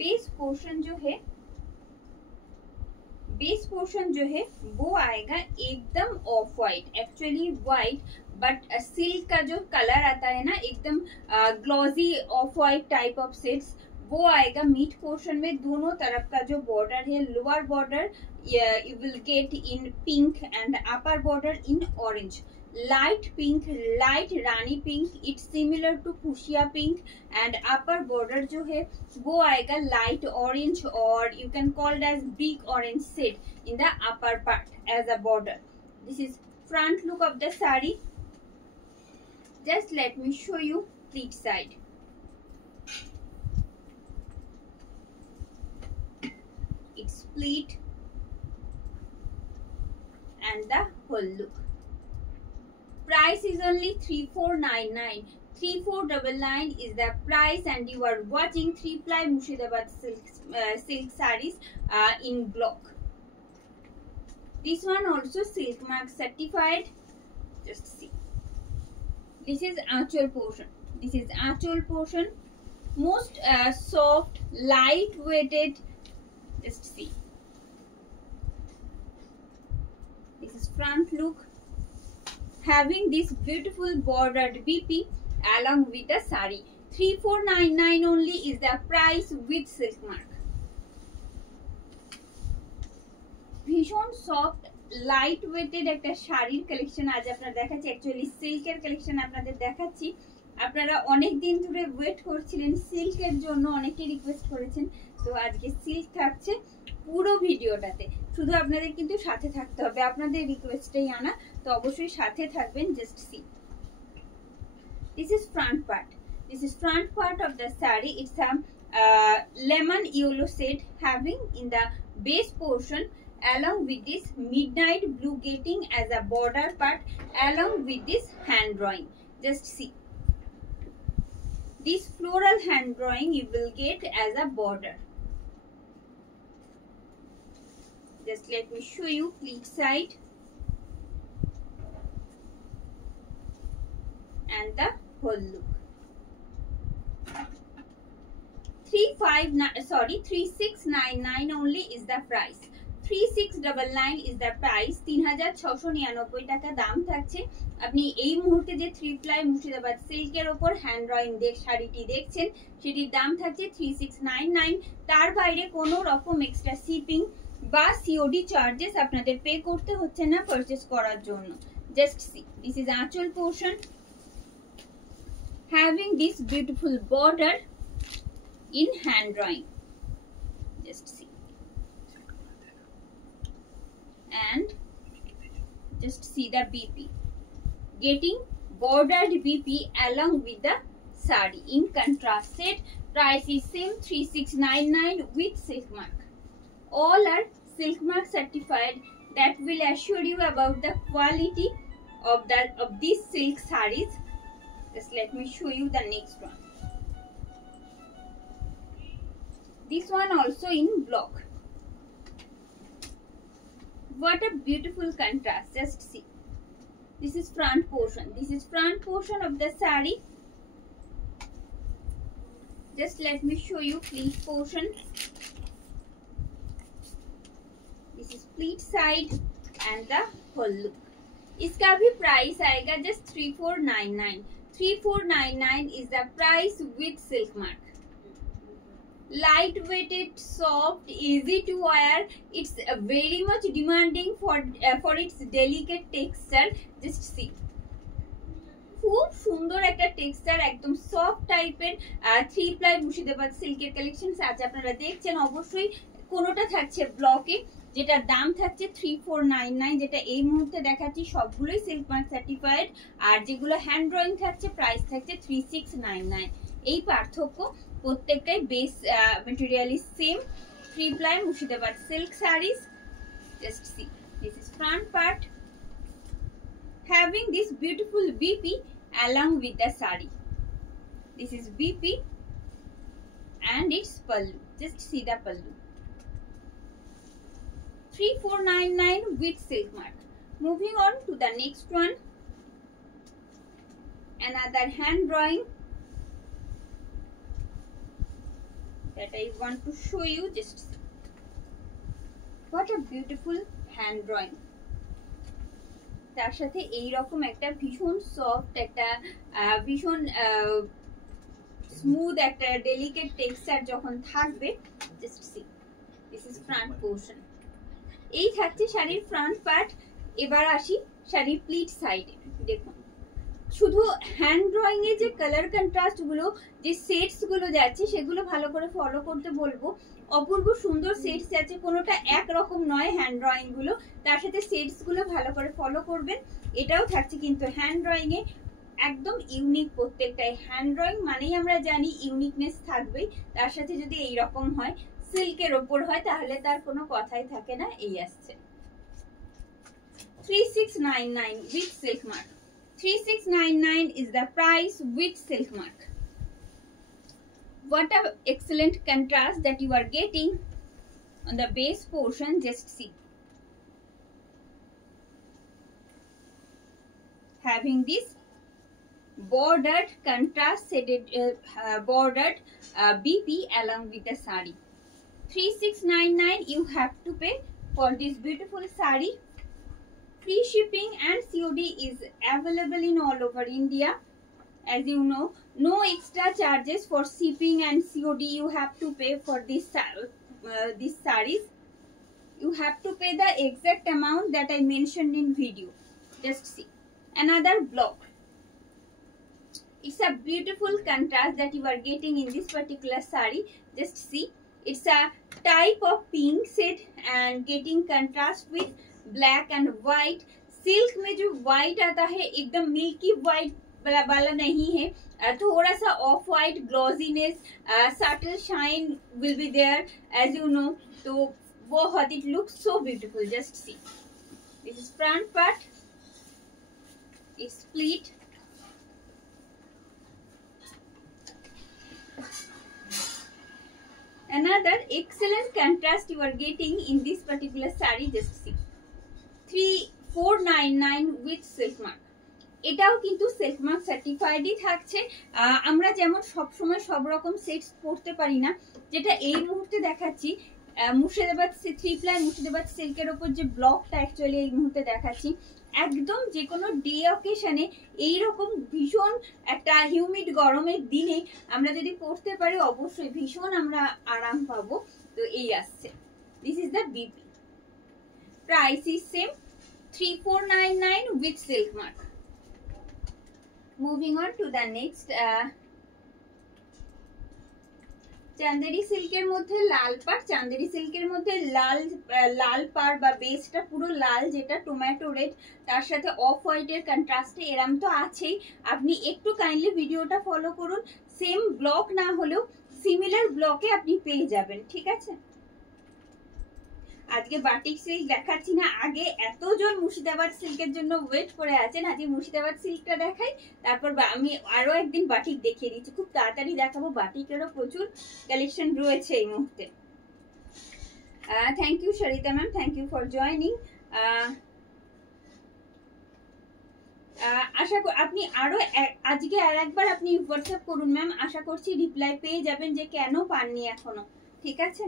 Base portion जो है वो आएगा एकदम of white, actually white, but silk का जो कलर आता है ना एकदम glossy of white type of shades, वो आएगा मिड पोर्शन में। दोनों तरफ का जो बॉर्डर है, lower border you will get in pink and upper border in orange, light pink, light rani pink, it's similar to fuchsia pink, and upper border जो है वो आएगा light orange or you can call it as big orange shade in the upper part as a border. This is front look of the saree. Just let me show you pleat side. It's pleat and the whole look. Price is only 3499. 3499 is the price, and you are watching 3-ply Murshidabad silk sarees in block. This one also silk mark certified. Just see. This is actual portion. This is actual portion. Most soft, light weighted. Just see. This is front look, having this beautiful bordered BP along with the saree. 3499 only is the price with silk mark. भीषण soft light weighted একটা শাড়ির কালেকশন আজ আপনারা দেখাচ্ছি, অ্যাকচুয়ালি সিল্কের কালেকশন আপনাদের দেখাচ্ছি। আপনারা অনেক দিন ধরে ওয়েট করছিলেন সিল্কের জন্য, অনেকে রিকোয়েস্ট করেছেন, তো আজকে সিল্ক থাকছে পুরো ভিডিওটাতে। শুধু আপনাদের কিন্তু সাথে থাকতে হবে, আপনাদের রিকোয়েস্টেই আনা, তো অবশ্যই সাথে থাকবেন। Just see, this is front part. This is front part of the sari. It's a lemon yellow shade having in the base portion, along with this midnight blue getting as a border part, along with this hand drawing. Just see, this floral hand drawing you will get as a border. Just let me show you pleat side and the whole look. 3699 only is the price. 3699 is the price. 3699 টাকা দাম থাকছে। আপনি এই মুহূর্তে যে 3-ply মুর্শিদাবাদ সিল্কের উপর hand drawing শাড়িটি দেখছেন, সেটির দাম থাকছে 3699। তার বাইরে কোনো রকম এক্সট্রা শিপিং বা সিওডি চার্জেস আপনাদের পে করতে হচ্ছে না পারচেজ করার জন্য। জাস্ট সি, দিস ইজ আঁচল portion, having this beautiful border in hand drawing. Just see, and just see the BP getting bordered BP along with the saree in contrasted. Price is same 3699 with silk mark. All are silk mark certified. That will assure you about the quality of these silk sarees. Just let me show you the next one. This one also in block. What a beautiful contrast. Just see, this is front portion. This is front portion of the saree. Just let me show you pleat portion. This is pleat side and the whole look. इसका भी प्राइस आएगा just 3499. 3499 is the price with silk mark. Light weighted, soft, easy to wear. It's very much demanding for its delicate texture. Just see, খুব সুন্দর একটা টেক্সচার, একদম সফট টাইপের 3-ply মুর্শিদাবাদ সিল্কের কালেকশন আজ আপনারা দেখছেন। অবশ্যই কোনোটা থাকছে ব্লকে, যেটার দাম থাকছে 3499, যেটা এই মুহূর্তে দেখাচ্ছি সবগুলোই সিল্ক মার্ক সার্টিফাইড, আর যেগুলো হ্যান্ড ড্রয়িং থাকছে প্রাইস থাকছে 3699। এই পার্থক্য, প্রত্যেকটাই base material is same. 3-ply Murshidabad silk series. Just see, this is front part, having this beautiful BP along with the saree. This is BP and its pallu. Just see the pallu. 3499 with silk mark. Moving on to the next one. Another hand drawing. that I want to show you. Just what a beautiful hand drawing. তার সাথে এই রকম একটা ভীষণ সফট একটা ভীষণ স্মুথ একটা delicate texture যখন থাকবে, just see this is front portion. এই থাকছে শাড়ির ফ্রন্ট পার্ট। এবার আসি শাড়ির প্লিট সাইডে। দেখুন শুধু হ্যান্ড ড্রয়িং এ যে কালার কন্ট্রাস্ট গুলো, যে সেটস গুলো যাচ্ছে সেগুলো ভালো করে ফলো করতে বলবো। অপূর্ব সুন্দর সেটস আছে, কোনোটা একরকম নয় হ্যান্ড ড্রয়িং গুলো, তার সাথে সেটস গুলো ভালো করে ফলো করবেন। এটাও থাকছে কিন্তু হ্যান্ড ড্রয়িং এ একদম ইউনিক প্রত্যেকটাই। হ্যান্ড ড্রয়িং মানেই আমরা জানি ইউনিকনেস থাকবেই, তার সাথে যদি এই রকম হয় সিল্কের ওপর হয় তাহলে তার কোনো কথাই থাকে না। এই আসছে 3699 with silk mark. 3699 is the price with silk mark. What a excellent contrast that you are getting on the base portion. Just see, having this bordered contrast shaded bordered BP along with the sari. 3699 you have to pay for this beautiful sari. Free shipping and COD is available in all over India. As you know, no extra charges for shipping and COD you have to pay for this sarees. You have to pay the exact amount that I mentioned in video. Just see, another block. It's a beautiful contrast that you are getting in this particular saree. Just see, it's a type of pink shade and getting contrast with black and white. Silk में जो व्हाइट आता है एकदम milky white वाला नहीं है, थोड़ा सा off white glossiness, subtle shine will be there as you know. तो बहुत it looks so beautiful. Just see, this is front part, it's split. Another excellent contrast you are getting in this particular saree. Just see, 3499 with silk mark. এটাও কিন্তু silk mark সার্টিফাইডই থাকছে। আমরা যেমন সব সময় সব রকম সেটস পরতে পারি না, যেটা এই মুহূর্তে দেখাচ্ছি মুর্শিদাবাদ 3 প্লাই মুর্শিদাবাদ সিল্কের ওপর যে ব্লকটা অ্যাকচুয়ালি এই মুহূর্তে দেখাচ্ছি, একদম যে কোনো ডে অকেশনে এইরকম ভীষণ একটা হিউমিড গরমের দিনে আমরা যদি পরতে পারি অবশ্যই ভীষণ আমরা আরাম পাবো। তো এই আসছে, this is the BP. Price is same, 3499 with silk mark. Moving on to the next, Chanderi সিল্কের মধ্যে লাল পাড়। চান্দেরি সিল্কের মধ্যে লাল পাড় বা বেসটা পুরো লাল, যেটা টমেটো রেড, তার সাথে অফ হোয়াইটের কন্ট্রাস্টে এরম তো আছেই। আপনি একটু কাইন্ডলি ভিডিওটা ফলো করুন, সেম ব্লক না হলেও সিমিলার ব্লকে আপনি পেয়ে যাবেন, ঠিক আছে। আজকে বাটিক সিল্ক দেখাচ্ছি না, আগে এতজন মুর্শিদাবাদ সিল্কের জন্য ওয়েট করে আছেন। আজকে মুর্শিদাবাদ সিল্কটা দেখাই, তারপর আমি আরো একদিন বাটিক দেখিয়ে দিচ্ছি, খুব তাড়াতাড়ি দেখাবো। বাটিকেরও প্রচুর কালেকশন রয়েছে এই মুহূর্তে। Thank you Sarita ma'am, thank you for joining. আশা করি আপনি আরো আজকে আর একবার আপনি হোয়াটসঅ্যাপ করুন ম্যাম, আশা করছি রিপ্লাই পেয়ে যাবেন যে কেন পাননি এখনো, ঠিক আছে।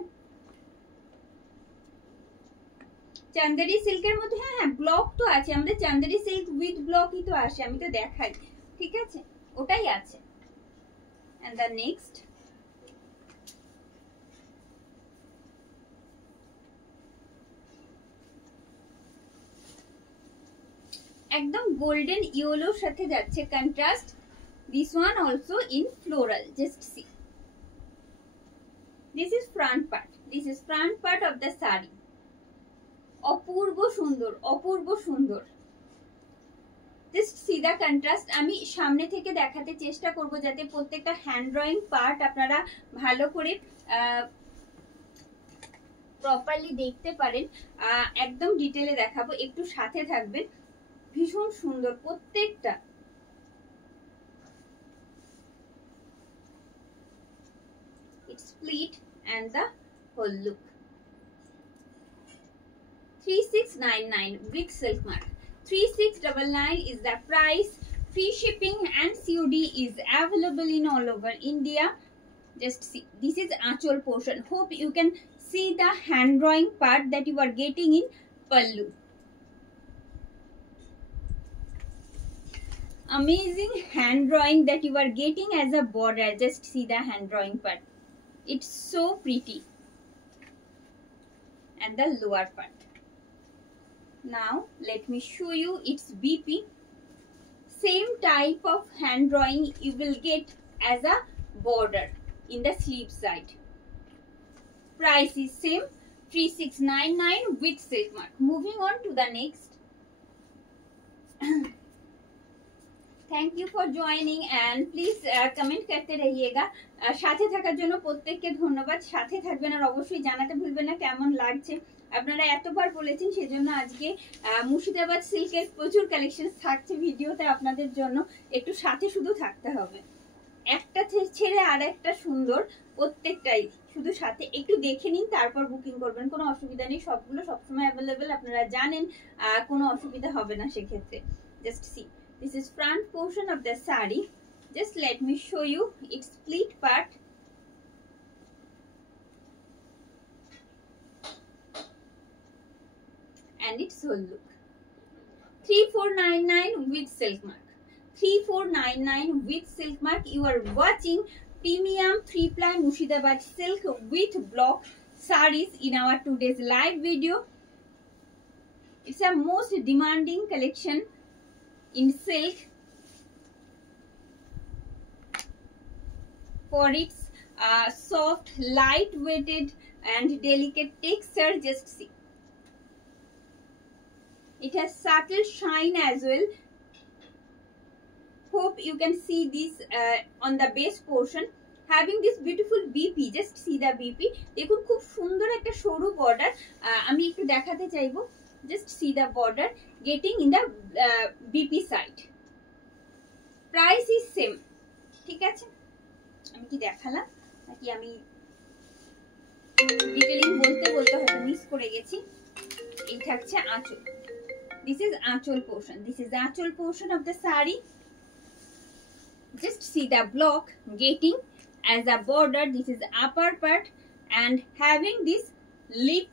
চান্দেরি সিল্কের মধ্যে হ্যাঁ হ্যাঁ ব্লক তো আছে, আমাদের চান্দেরি সিল্ক উইথ ব্লকই তো আসে, আমি তো দেখাই, ঠিক আছে, ওটাই আছে। এন্ড দ্য নেক্সট, একদম গোল্ডেন ইয়েলোর সাথে যাচ্ছে contrast. This one also in floral. Just see, this is front part, this is front part of the sari. অপূর্ব সুন্দর, অপূর্ব সুন্দর। Just see the contrast. আমি সামনে থেকে দেখাতে চেষ্টা করব যাতে প্রত্যেকটা হ্যান্ড ড্রয়িং পার্ট আপনারা ভালো করে প্রপারলি দেখতে পারেন। একদম ডিটেলে দেখাবো, একটু সাথে থাকবেন। ভীষণ সুন্দর প্রত্যেকটা। It's split and the whole look. 3699 with silk mark. 3699 is the price. Free shipping and COD is available in all over India. Just see, this is Aanchal portion. Hope you can see the hand drawing part that you are getting in pallu. Amazing hand drawing that you are getting as a border. Just see the hand drawing part. It's so pretty. And the lower part. Now let me show you its BP. Same type of hand drawing you will get as a border in the sleeve side. Price is same, 3699 with silk mark. Moving on to the next. Thank you for joining and please comment करते रहिएगा. साथे থাকার জন্য প্রত্যেককে ধন্যবাদ. সাথে থাকবেন আর অবশ্যই জানাতে ভুলবেন না কেমন লাগছে. আপনারা এতবার বলেছেন সেজন্য আজকে মুর্শিদাবাদ সিল্কের প্রচুর কালেকশন থাকছে ভিডিওতে আপনাদের জন্য. একটু সাথে শুধু থাকতে হবে. একটা ছেড়ে আর একটা সুন্দর, প্রত্যেকটাই শুধু সাথে একটু দেখে নিন, তারপর বুকিং করবেন. কোনো অসুবিধা নেই, সবগুলো সবসময় অ্যাভেলেবেল, আপনারা জানেন, কোনো অসুবিধা হবে না সেক্ষেত্রে. Just see, this is front portion of the saree. Just let me show you its split part. And its whole look. 3499 with silk mark. 3499 with silk mark. You are watching premium 3-ply Murshidabad silk with block sarees in our today's live video. It's a most demanding collection in silk for its soft, light-weighted and delicate texture. Just see. It has subtle shine as well. Hope you can see this on the base portion. Having this beautiful BP. Just see the BP. দেখুন খুব সুন্দর একটা সরু border. আমি একটু দেখাতে চাইবো. Just see the border getting in the BP side. Price is same. ঠিক আছে? আমি কি দেখালাম নাকি আমি ডিটেইলিং বলতে বলতে হয়তো মিস করে গেছি. এই থাকছে আঁচল. This is Aanchal portion. This is Aanchal portion of the saree. Just see the block getting as a border. This is upper part and having this lip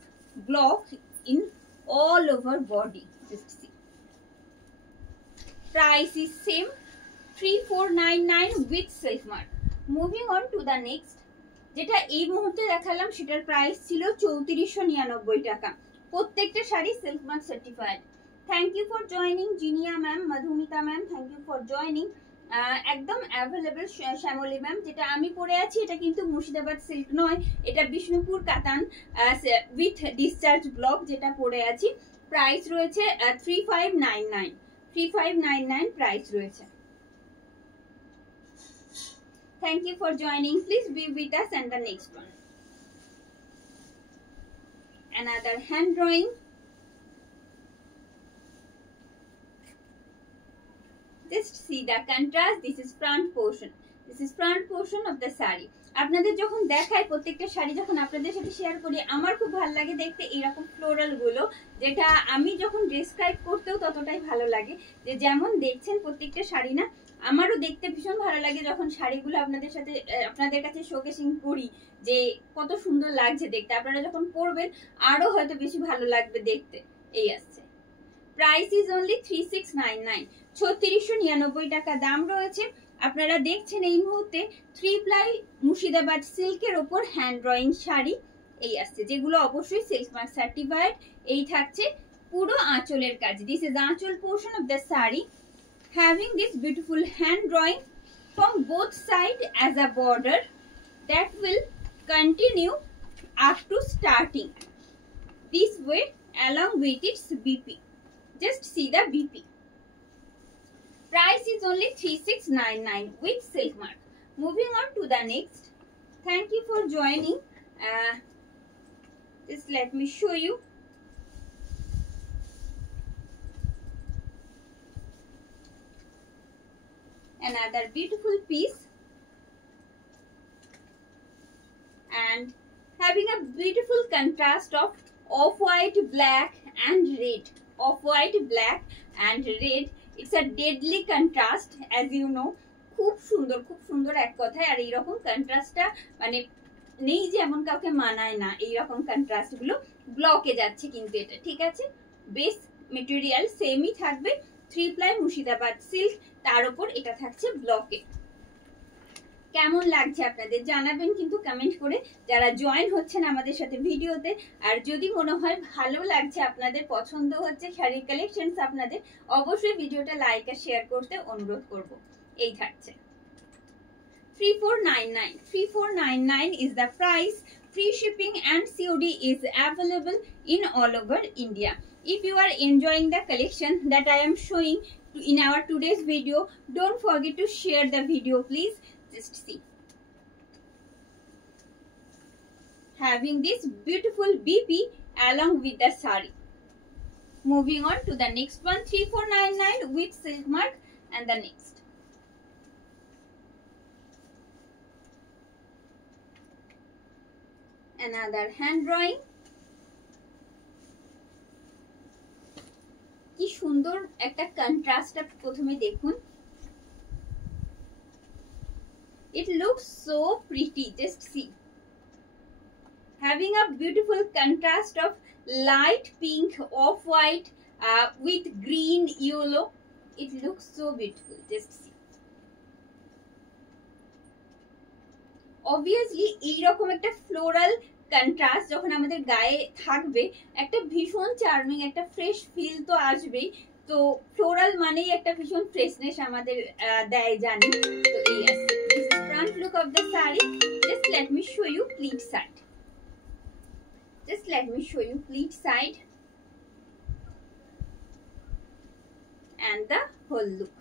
block in all over body. Just see. Price is same, 3499 with silk mark. Moving on to the next. যেটা এই মুহূর্তে দেখালাম সেটার প্রাইস ছিল 3499 টাকা. প্রত্যেকটা sari silk mark certified. Thank you for joining Jinia ma'am, Madhumita ma'am. Thank you for joining. একদম অ্যাভেলেবল শ্যামলী ম্যাম. যেটা আমি পরে আছি এটা কিন্তু মুর্শিদাবাদ সিল্ক নয়, এটা বিষ্ণুপুর কাতান উইথ ডিসচার্জ ব্লক যেটা পরে আছি. প্রাইস রয়েছে 3599. 3599 প্রাইস রয়েছে. Thank you for joining. Please be with us and the next one. Another hand drawing. Just see the contrast. This is front portion. This is front portion of the saree. আপনাদের যখন দেখাই প্রত্যেকটা শাড়ি যখন আপনাদের সাথে শেয়ার করি আমার খুব ভালো লাগে দেখতে এরকম ফ্লোরাল গুলো, যেটা আমি যখন ডেসক্রাইব করতেও ততটাই ভালো লাগে. যে যেমন দেখছেন প্রত্যেকটা শাড়ি না, আমারও দেখতে ভীষণ ভালো লাগে যখন শাড়িগুলো আপনাদের সাথে আপনাদের কাছে শোকেসিং করি যে কত সুন্দর লাগছে দেখতে. আপনারা যখন পরবেন আরো হয়তো বেশি ভালো লাগবে দেখতে. এই আসছে. Price is only 3699. 3699 টাকা দাম রয়েছে. আপনারা দেখছেন এই মুহূর্তে 3-ply মুর্শিদাবাদ সিল্কের ওপর হ্যান্ড ড্রয়িং শাড়ি এই আসছে, যেগুলো অবশ্যই সিল্ক মার্ক সার্টিফাইড. এই থাকছে পুরো আঁচলের কাজ. দিস ইজ আঁচল portion of the sari, having this beautiful hand drawing from both sides as a border that will continue up to starting this way along with its BP. Just see the BP. Price is only 3699 with silk mark. Moving on to the next. Thank you for joining. Just let me show you. Another beautiful piece. And having a beautiful contrast of off-white, black and red. Off-white, black and red. It's a deadly contrast as you know. খুব সুন্দর এক কথায়। আর এইরকম কন্ট্রাস্টটা মানে নেই যে এমন কাউকে মানায় না, এইরকম কন্ট্রাস্ট গুলো ব্লকে যাচ্ছে কিন্তু এটা, ঠিক আছে। বেস মেটেরিয়াল সেমই থাকবে, 3 প্লাই মুর্শিদাবাদ সিল্ক, তার উপর এটা থাকছে ব্লকে। কেমন লাগছে আপনাদের জানাবেন কিন্তু কমেন্ট করে, যারা জয়েন হচ্ছেন আমাদের সাথে ভিডিওতে। আর যদি মনে হয় ভালো লাগছে, আপনাদের পছন্দ হচ্ছে শাড়ির কালেকশনস আপনাদের, অবশ্যই ভিডিওটা লাইক আর শেয়ার করতে অনুরোধ করব। এই থাকছে 3499. 3499 is the price. Free shipping and COD is available in all over India. If you are enjoying the collection that I am showing in our today's video, don't forget to share the video, please. Just see. Having this beautiful BP along with the sari. Moving on to the next one, 3499 with silk mark, and the next. Another hand drawing. কি সুন্দর একটা কন্ট্রাস্ট প্রথমে দেখুন। It looks so pretty, just see. Having a beautiful contrast of light pink, off-white with green, yellow. It looks so beautiful, just see. Obviously এইরকম একটা floral contrast যখন আমাদের গায়ে থাকবে, একটা ভীষণ চার্মিং, একটা ফ্রেশ ফিল তো আসবেই। তো ফ্লোরাল মানেই একটা ভীষণ ফ্রেশনেস আমাদের দেয়, জানি। তো এই আছে front look of the saree. Just let me show you pleat side. Just let me show you pleat side and the whole look.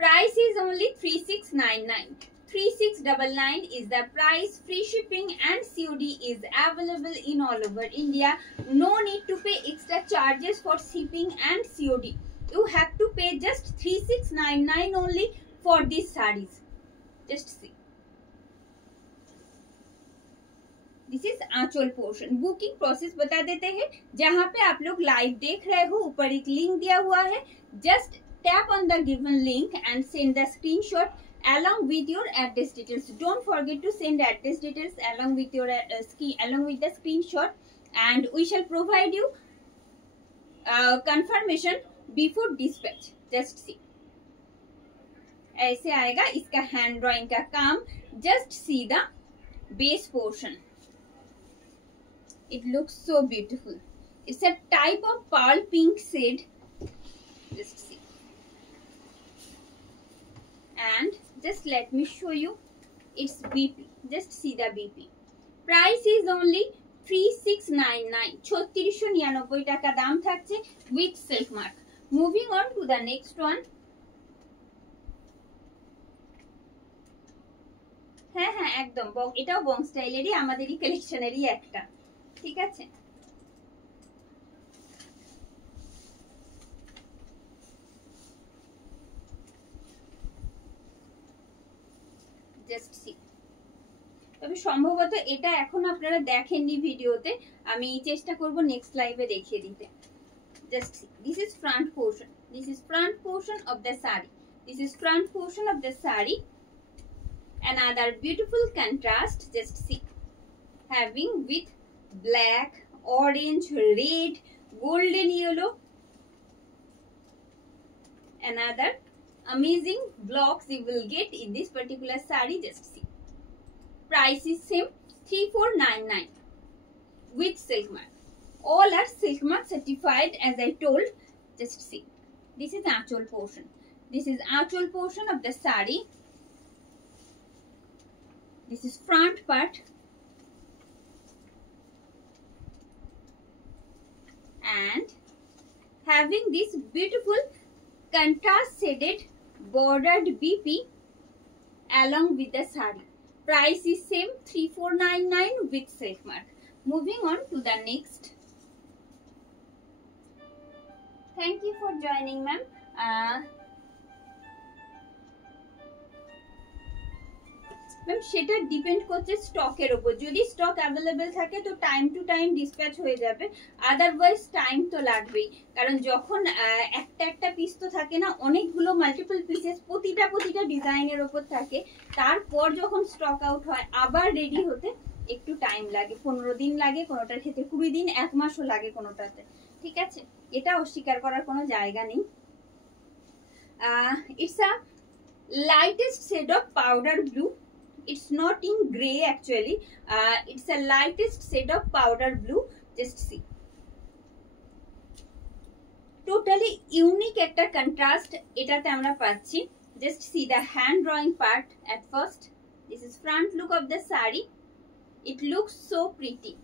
Price is only 3699. 3699 is the price. Free shipping and COD is available in all over India. No need to pay extra charges for shipping and COD. You have to pay just 3699 only for these sarees. Just see. This is aanchal portion. Booking process बता देते हैं। जहां पे आप लोग लाइव देख रहे हो, ऊपर एक लिंक दिया हुआ है, just tap on the given link and send the screenshot along with your address details. Don't forget to send address details along with your along with the screenshot, and we shall provide you confirmation before dispatch. Just see. ऐसे आएगा इसका hand drawing का काम। Just see the base portion. It looks so beautiful. It's a type of pearl pink shade. Just see. And just let me show you its BP. Just see the BP. Price is only 3699. 3699 টাকা দাম থাকছে with silk mark. Moving on to the next one. হ্যাঁ হ্যাঁ একদম, এটাও বং স্টাইলেরই, আমাদেরই কালেকশনেরই একটা, ঠিক আছে। Just see. তবে সম্ভবত এটা এখন আপনারা দেখেননি ভিডিওতে, আমি চেষ্টা করব নেক্সট লাইভে দেখিয়ে দিতে। Just see, this is front portion, this is front portion of the sari, this is front portion of the sari. Another beautiful contrast, just see, having with black, orange, red, golden yellow. Another amazing blocks you will get in this particular saree. Just see. Price is same, 3499 with silk mark. All are silk mark certified, as I told. Just see. This is actual portion. This is actual portion of the saree. This is front part. And having this beautiful contrast shaded bordered BP along with the saree. Price is same, 3499 with silk mark. Moving on to the next. Thank you for joining, ma'am. Ma'am সেটা ডিপেন্ড করছে স্টকের উপর, যদি stock available থাকে তো time to time dispatch হয়ে যাবে, otherwise time তো লাগবেই, কারণ যখন একটা পিস তো থাকে না, অনেকগুলো মাল্টিপল পিসেস প্রতিটা ডিজাইনের উপর থাকে, তারপর যখন স্টক আউট হয় আবার রেডি হতে একটু টাইম লাগে, 15 দিন লাগে, কোনোটার ক্ষেত্রে 20 দিন, 1 মাসও লাগে কোনোটাতে, ঠিক আছে, এটা অস্বীকার করার কোনো জায়গা নেই। It's a lightest shade of powder blue. It's not in gray actually. It's a lightest shade of powder blue. Just see. Totally unique একটা contrast এটাতে আমরা পাচ্ছি। Just see the hand drawing part at first. This is front look of the saree. It looks so pretty.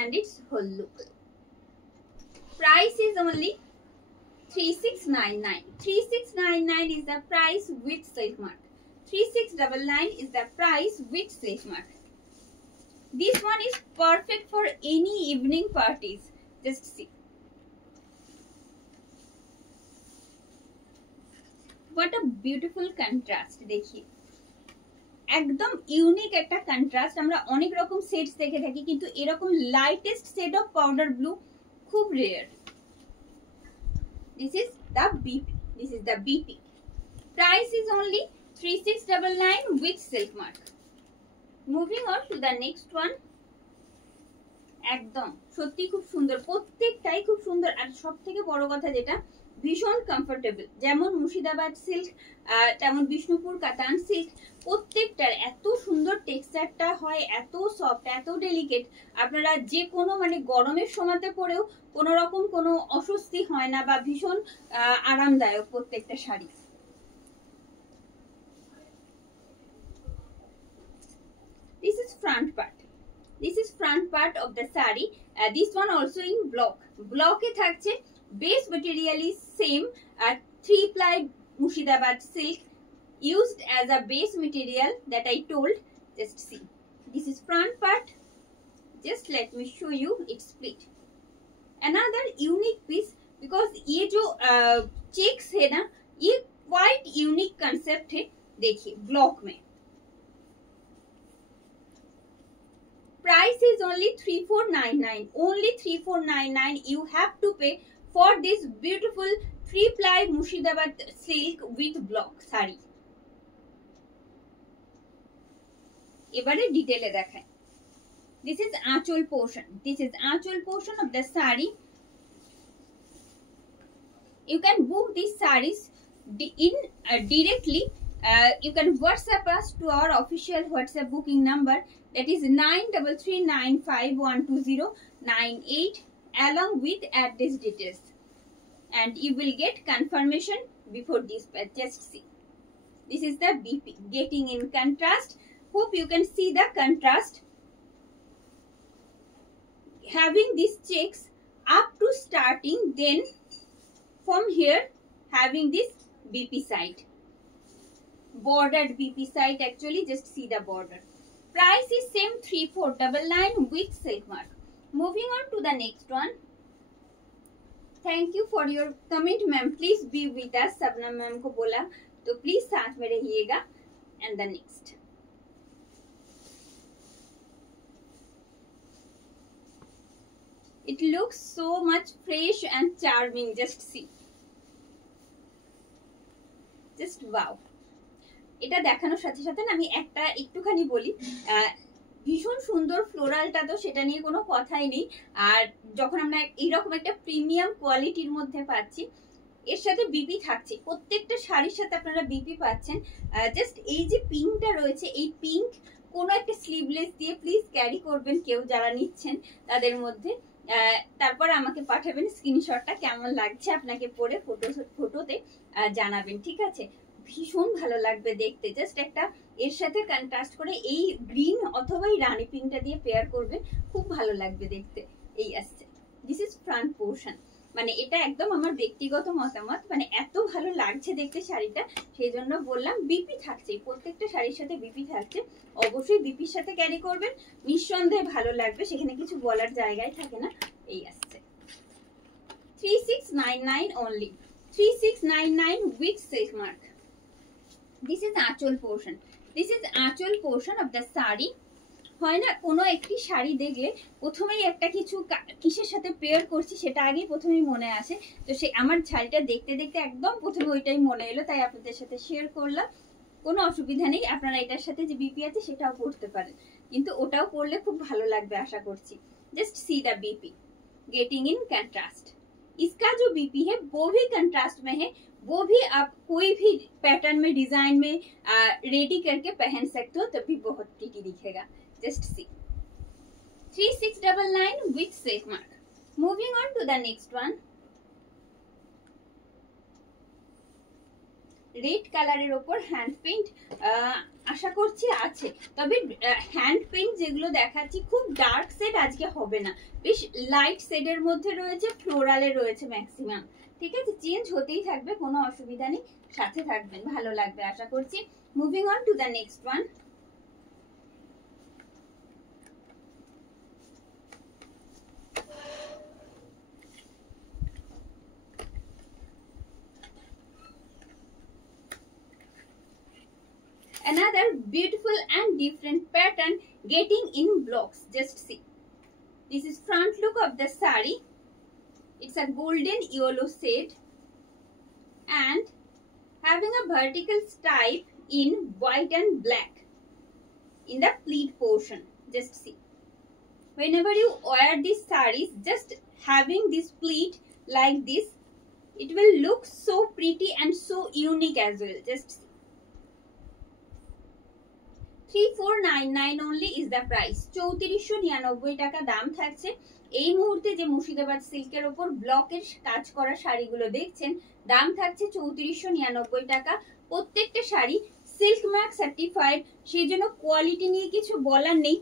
And its whole look. Price is only 3699. 3699 is the price with silk mark. 3699 is the price with silk mark. This one is perfect for any evening parties. Just see. What a beautiful contrast. देखिए একদম ইউনিক একটা কন্ট্রাস্ট, আমরা অনেক রকম সেটস দেখে থাকি কিন্তু এরকম lightest shade of powder blue খুব rare. This is the BP. Price is only 3699 with silk mark. Moving on to the next one. একদম সত্যি খুব সুন্দর, প্রত্যেকটাই খুব সুন্দর, আর সব থেকে বড় কথা যেটা ভীষণ কমফোর্টেবল, যেমন মুর্শিদাবাদ সিল্ক তেমন বিষ্ণুপুর কাতান সিল্ক, প্রত্যেকটার এত সুন্দর টেক্সচারটা হয়, এত সফট, এত ডেলিকেট, আপনারা যে কোনো মানে গরমের সময়তে পরেও কোনো রকম কোনো অস্বস্তি হয় না, বা ভীষণ আরামদায়ক প্রত্যেকটা sari. This is front part. This is front part of the saree. This one also in block. Block e থাকছে, base material is same, 3-ply Murshidabad silk used as a base material that I told. Just see. This is front part. Just let me show you its split. Another unique piece, because ये जो checks है ना, ये quite unique concept है। देखिए block में price is only 3499. Only 3499 you have to pay for this beautiful 3-ply Murshidabad silk with block saree. এবারে ডিটেইলে দেখাই। This is আঁচল portion. This is আঁচল portion of the saree. You can book these sarees in directly. You can WhatsApp us to our official WhatsApp booking number, that is 9339512098, along with address details, and you will get confirmation before dispatch. Just see. This is the BP getting in contrast. Hope you can see the contrast. Having these checks up to starting, then from here having this BP side, bordered BP side, actually just see the border. Price is same 3499 with silk mark. Moving on to the next one. Thank you for your comment ma'am, please be with us. Sabnam ma'am को बोला तो please साथ में रहिएगा। And the next, it looks so much fresh and charming. Just see, just wow. এটা দেখানোর সাথে সাথে না আমি একটা একটুখানি বলি, ভীষণ সুন্দর ফ্লোরালটা তো সেটা নিয়ে কোনো কথাই নেই, আর যখন আমরা এইরকম একটা প্রিমিয়াম কোয়ালিটির মধ্যে পাচ্ছি, এর সাথে বিপি থাকছে, প্রত্যেকটা শাড়ির সাথে আপনারা বিপি পাচ্ছেন। জাস্ট এই যে পিঙ্কটা রয়েছে, এই পিঙ্ক কোনো একটা স্লিভলেস দিয়ে প্লিজ ক্যারি করবেন কেউ যারা নিচ্ছেন তাদের মধ্যে, তারপর আমাকে পাঠাবেন স্ক্রিনশটটা, কেমন লাগছে আপনাকে পরে ফটোতে জানাবেন, ঠিক আছে? ভীষণ ভালো লাগবে দেখতে, জাস্ট একটা এর সাথে কন্ট্রাস্ট করে এই গ্রিন অথবা এই রানী পিঙ্কটা দিয়ে পেয়ার করবেন, খুব ভালো লাগবে দেখতে। এই আসছে, দিস ইজ ফ্রন্ট পোর্শন। মানে এটা একদম আমার ব্যক্তিগত মতামত, মানে এত ভালো লাগছে দেখতে শাড়িটা, সেই জন্য বললাম। বিপি থাকছে, প্রত্যেকটা শাড়ির সাথে বিপি থাকছে, অবশ্যই বিপির সাথে ক্যারি করবেন, নিঃসন্দেহে ভালো লাগবে, সেখানে কিছু বলার জায়গায় থাকে না। এই আসছে 3699 only, 3699 with silk mark. This is আঁচল portion, this is আঁচল portion of the saree. হয় না কোনো একটি শাড়ি দেখলে প্রথমেই একটা কিছু কিসের সাথে পেয়ার করছি সেটা আগেই প্রথমেই মনে আসে, তো সেই আমার শাড়িটা দেখতে দেখতে একদম প্রথমে ওইটাই মনে এলো, তাই আপনাদের সাথে শেয়ার করলাম। কোনো অসুবিধা নেই, আপনারা এটার সাথে যে বিপি আছে সেটাও পড়তে পারেন, কিন্তু ওটাও পড়লে খুব ভালো লাগবে আশা করছি। Just see the BP getting in contrast. इसका जो बीपी है वो भी कंट्रास्ट में है, वो भी आप कोई भी पैटर्न में डिजाइन में रेडी करके पहन सकते हो, तभी बहुत प्रीटी दिखेगा। Just see 3699 with silk mark. Moving on to the next one, red কালারের ওপর হ্যান্ড পেইন্ট আশা করছি আছে, তবে হ্যান্ড পেইন্ট যেগুলো দেখাচ্ছি খুব ডার্ক শেড আজকে হবে না, বেশ লাইট শেডের মধ্যে রয়েছে, ফ্লোরালে রয়েছে ম্যাক্সিমাম, ঠিক আছে, চেঞ্জ হতেই থাকবে, কোনো অসুবিধা নেই, সাথে থাকবেন, ভালো লাগবে আশা করছি। Moving on to the next one, another beautiful and different pattern getting in blocks. Just see, this is front look of the saree. It's a golden yellow shade and having a vertical stripe in white and black in the pleat portion. Just see, whenever you wear these sarees, just having this pleat like this, it will look so pretty and so unique as well. Just see, 3499 only is the price. 3499 টাকা দাম থাকছে। এই মুহূর্তে যে মুর্শিদাবাদ সিল্কের উপর ব্লকের কাজ করা শাড়িগুলো দেখছেন, দাম থাকছে 3499 টাকা। প্রত্যেকটা শাড়ি সিল্ক মার্ক সার্টিফাইড, সেই জন্য কোয়ালিটি নিয়ে কিছু বলার নেই,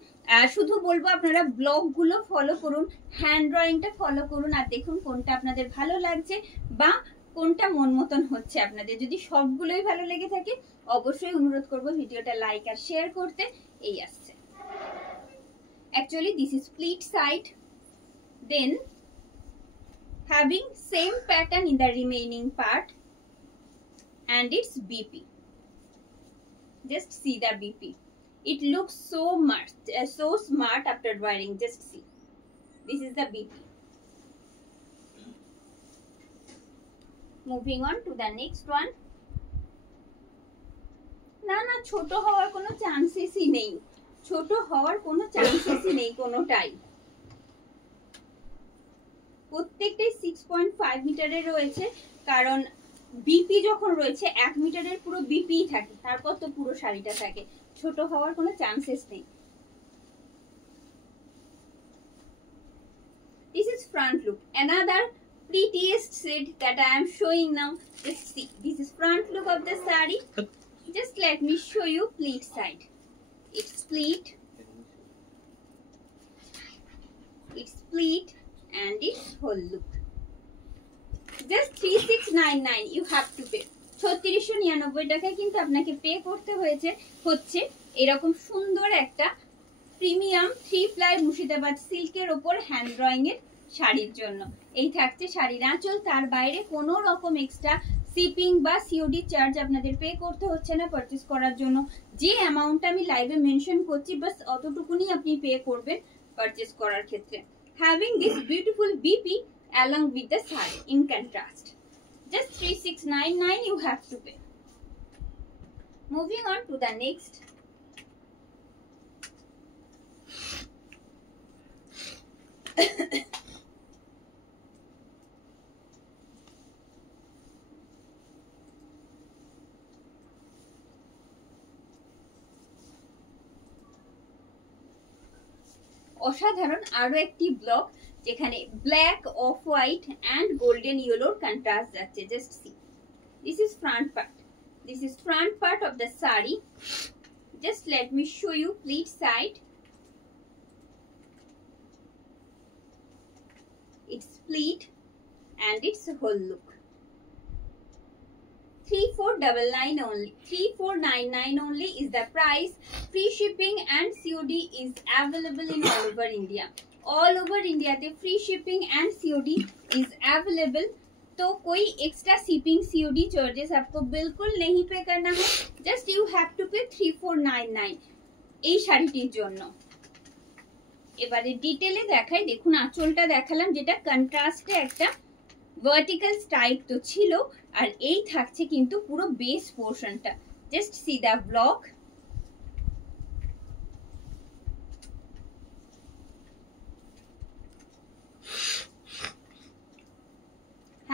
শুধু বলবো আপনারা ব্লকগুলো ফলো করুন, হ্যান্ড ড্রয়িংটা ফলো করুন, আর দেখুন কোনটা আপনাদের ভালো লাগছে বা কোনটা মন মতন হচ্ছে আপনাদের। যদি সবগুলোই ভালো লেগে থাকে অবশ্যই অনুরোধ করব ভিডিওটা লাইক আর শেয়ার করতে। এই আসছে, actually this is pleat side, then having same pattern in the remaining part and its BP. Just see the BP, it looks so much so smart after wearing. Just see, this is the BP. Moving on to the next one, না না ছোট হওয়ার কোনো চান্সেসই নেই, ছোট হওয়ার কোনো চান্সেসই নেই কোনোটাই, প্রত্যেকটাই 6.5 মিটারের রয়েছে, কারণ বিপি যখন রয়েছে 1 মিটারের পুরো বিপি থাকে, তারপর তো পুরো শাড়িটা থাকে, ছোট হওয়ার কোনো চান্সেস নেই। This is front look, another prettiest shade that I am showing now. Just see, this is front look of the saree. Just let me show you pleat side. It's pleat, and its whole look. Just 3699 you have to pay. 3699 টাকায় কিন্তু আপনাকে পে করতে হচ্ছে এরকম সুন্দর একটা প্রিমিয়াম 3 প্লাই মুর্শিদাবাদ সিল্কের উপর হ্যান্ড ড্রয়িং এর শাড়ির জন্য। এই থাকছে শাড়ির আঁচল, তার বাইরে কোনো রকম এক্সট্রা শিপিং বা সিওডি চার্জ আপনাদের পে করতে হচ্ছে না পারচেজ করার জন্য। যে অ্যামাউন্টটা আমি লাইভে মেনশন করছি বাস অতটুকুনি আপনি পে করবেন পারচেজ করার ক্ষেত্রে। Having this beautiful BP along with the saree in contrast, just 3699 you have to pay. Moving on to the next, অসাধারণ আরো একটি ব্লক যেখানে black, off white and golden ইয়েলোর কন্ট্রাস্ট যাচ্ছে। Just see, this is front part, this is front part of the sari. Just let me show you pleat side, it's pleat and its whole look. 3499 only. 3499 only is the price. Free shipping and COD is available in all over India. All over India the free shipping and COD is available. तो कोई extra shipping COD charges आपको बिल्कुल नहीं पे करना है. Just you have to पे 3499 এই শাড়িটির জন্য. এবারে ডিটেইলে দেখাই. দেখুন আঁচলটা দেখালাম যেটা কন্ট্রাস্টে একটা ভার্টিক্যাল স্ট্রাইপ তো ছিল, আর এই থাকছে কিন্তু পুরো বেস পোরশনটা. Just see the block.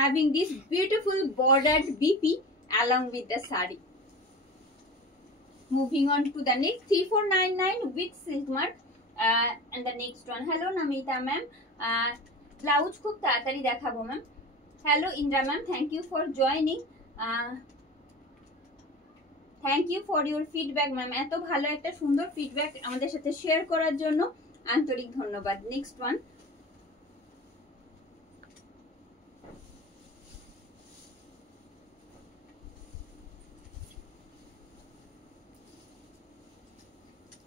Having this beautiful bordered BP along with the sari. Moving on to the next 3499 with silk mark. And the next one. Hello Namita ma'am. Blouse খুব তাড়াতাড়ি দেখাবো ma'am. Hello Indra ma'am, thank you for joining. Thank you for your feedback ma'am. এত ভালো একটা সুন্দর ফিডব্যাক আমাদের সাথে শেয়ার করার জন্য আন্তরিক ধন্যবাদ. Next one.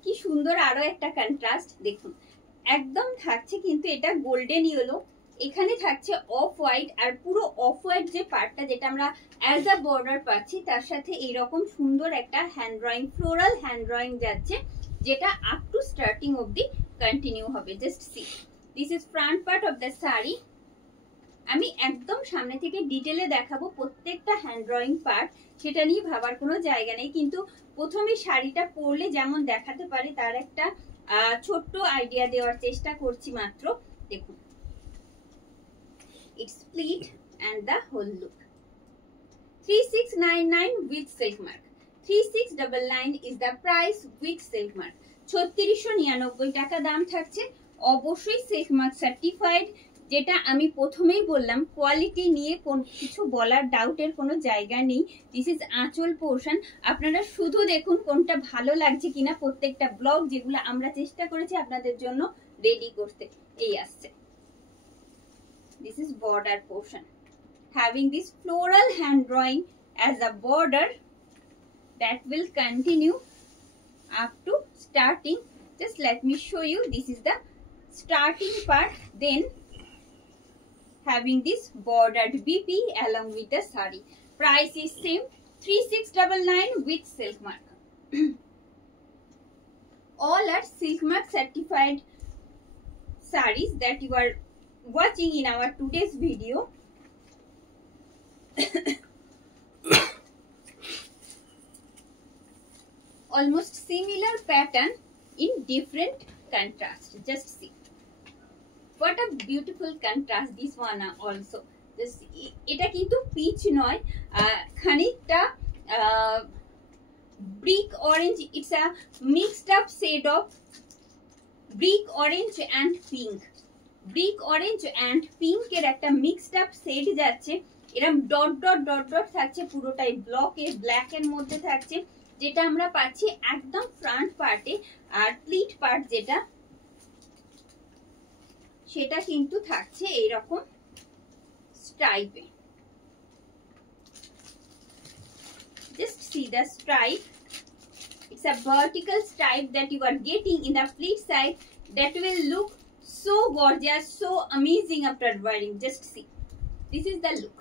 কি সুন্দর আরো একটা কন্ট্রাস্ট. দেখুন একদম থাকছে কিন্তু এটা গোল্ডেন ইয়েলো, এখানে থাকছে অফ হোয়াইট, আর পুরো অফ হোয়াইট যে পার্টটা যেটা আমরা অ্যাজ আ বর্ডার পাচ্ছি তার সাথে এইরকম সুন্দর একটা hand drawing, floral hand drawing যাচ্ছে, যেটা আপ টু স্টার্টিং অবধি কন্টিনিউ হবে. Just see this is front part of the sari. আমি একদম সামনে থেকে ডিটেলে দেখাবো প্রত্যেকটা হ্যান্ড ড্রয়িং পার্ট, সেটা নিয়ে ভাবার কোনো জায়গা নেই. কিন্তু প্রথমে শাড়িটা পরলে যেমন দেখাতে পারে তার একটা ছোট্ট আইডিয়া দেওয়ার চেষ্টা করছি মাত্র. দেখুন it's split and the whole look. 3699 with silk mark. 3699 is the price with silk mark. 3699 টাকা দাম থাকছে. অবশ্যই সিল্ক মার্ক সার্টিফাইড, যেটা আমি প্রথমেই বললাম কোয়ালিটি নিয়ে কোন কিছু বলার ডাউটের কোনো জায়গা নেই. দিস ইজ আঁচল পোর্শন. আপনারা শুধু দেখুন কোনটা ভালো লাগছে কিনা. প্রত্যেকটা ব্লগ যেগুলো আমরা চেষ্টা করেছি আপনাদের জন্য রেডি করতে, এই আসছে. This is border portion, having this floral hand drawing as a border that will continue up to starting. Just let me show you. This is the starting part. Then having this bordered BP along with the sari. Price is same, 3699 with silk mark. All are silk mark certified saris that you are watching in our today's video. Almost similar pattern in different contrast. Just see what a beautiful contrast this one also. Just এটা কিন্তু পিচ নয়, খানিকটা brick orange. It's a mixed up shade of brick orange and pink. Brick orange and পিঙ্কের একটা mixed up shade যাচ্ছে. এরকম dot dot dot dot থাকছে, পুরোটাই ব্লকে ব্ল্যাক এর মধ্যে থাকছে, যেটা আমরা পাচ্ছি একদম ফ্রন্ট পার্টে. আর প্লিট পার্ট যেটা সেটা কিন্তু থাকছে এইরকম স্ট্রাইপে. Just see the stripe. It's a vertical stripe that you are getting in the pleat side, that will look so gorgeous, so amazing after wearing. Just see, this is the look.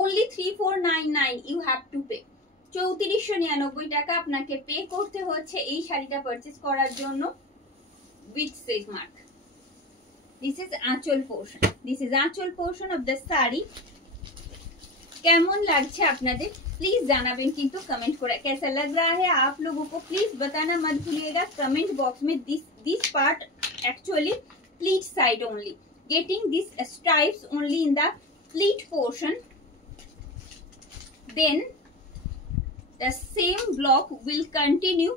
Only 3499 you have to pay. 3499 টাকা আপনাকে পে করতে হচ্ছে এই শাড়িটা পারচেজ করার জন্য with silk mark. This is আঁচল portion. This is আঁচল portion of the saree. কেমন লাগছে আপনাদের प्लीज জানাবেন কিন্তু কমেন্ট করে. कैसा लग रहा है आप लोगों को प्लीज बताना मत भूलिएगा कमेंट बॉक्स में. this part actually pleat side only, getting these stripes only in the pleat portion. Then the same block will continue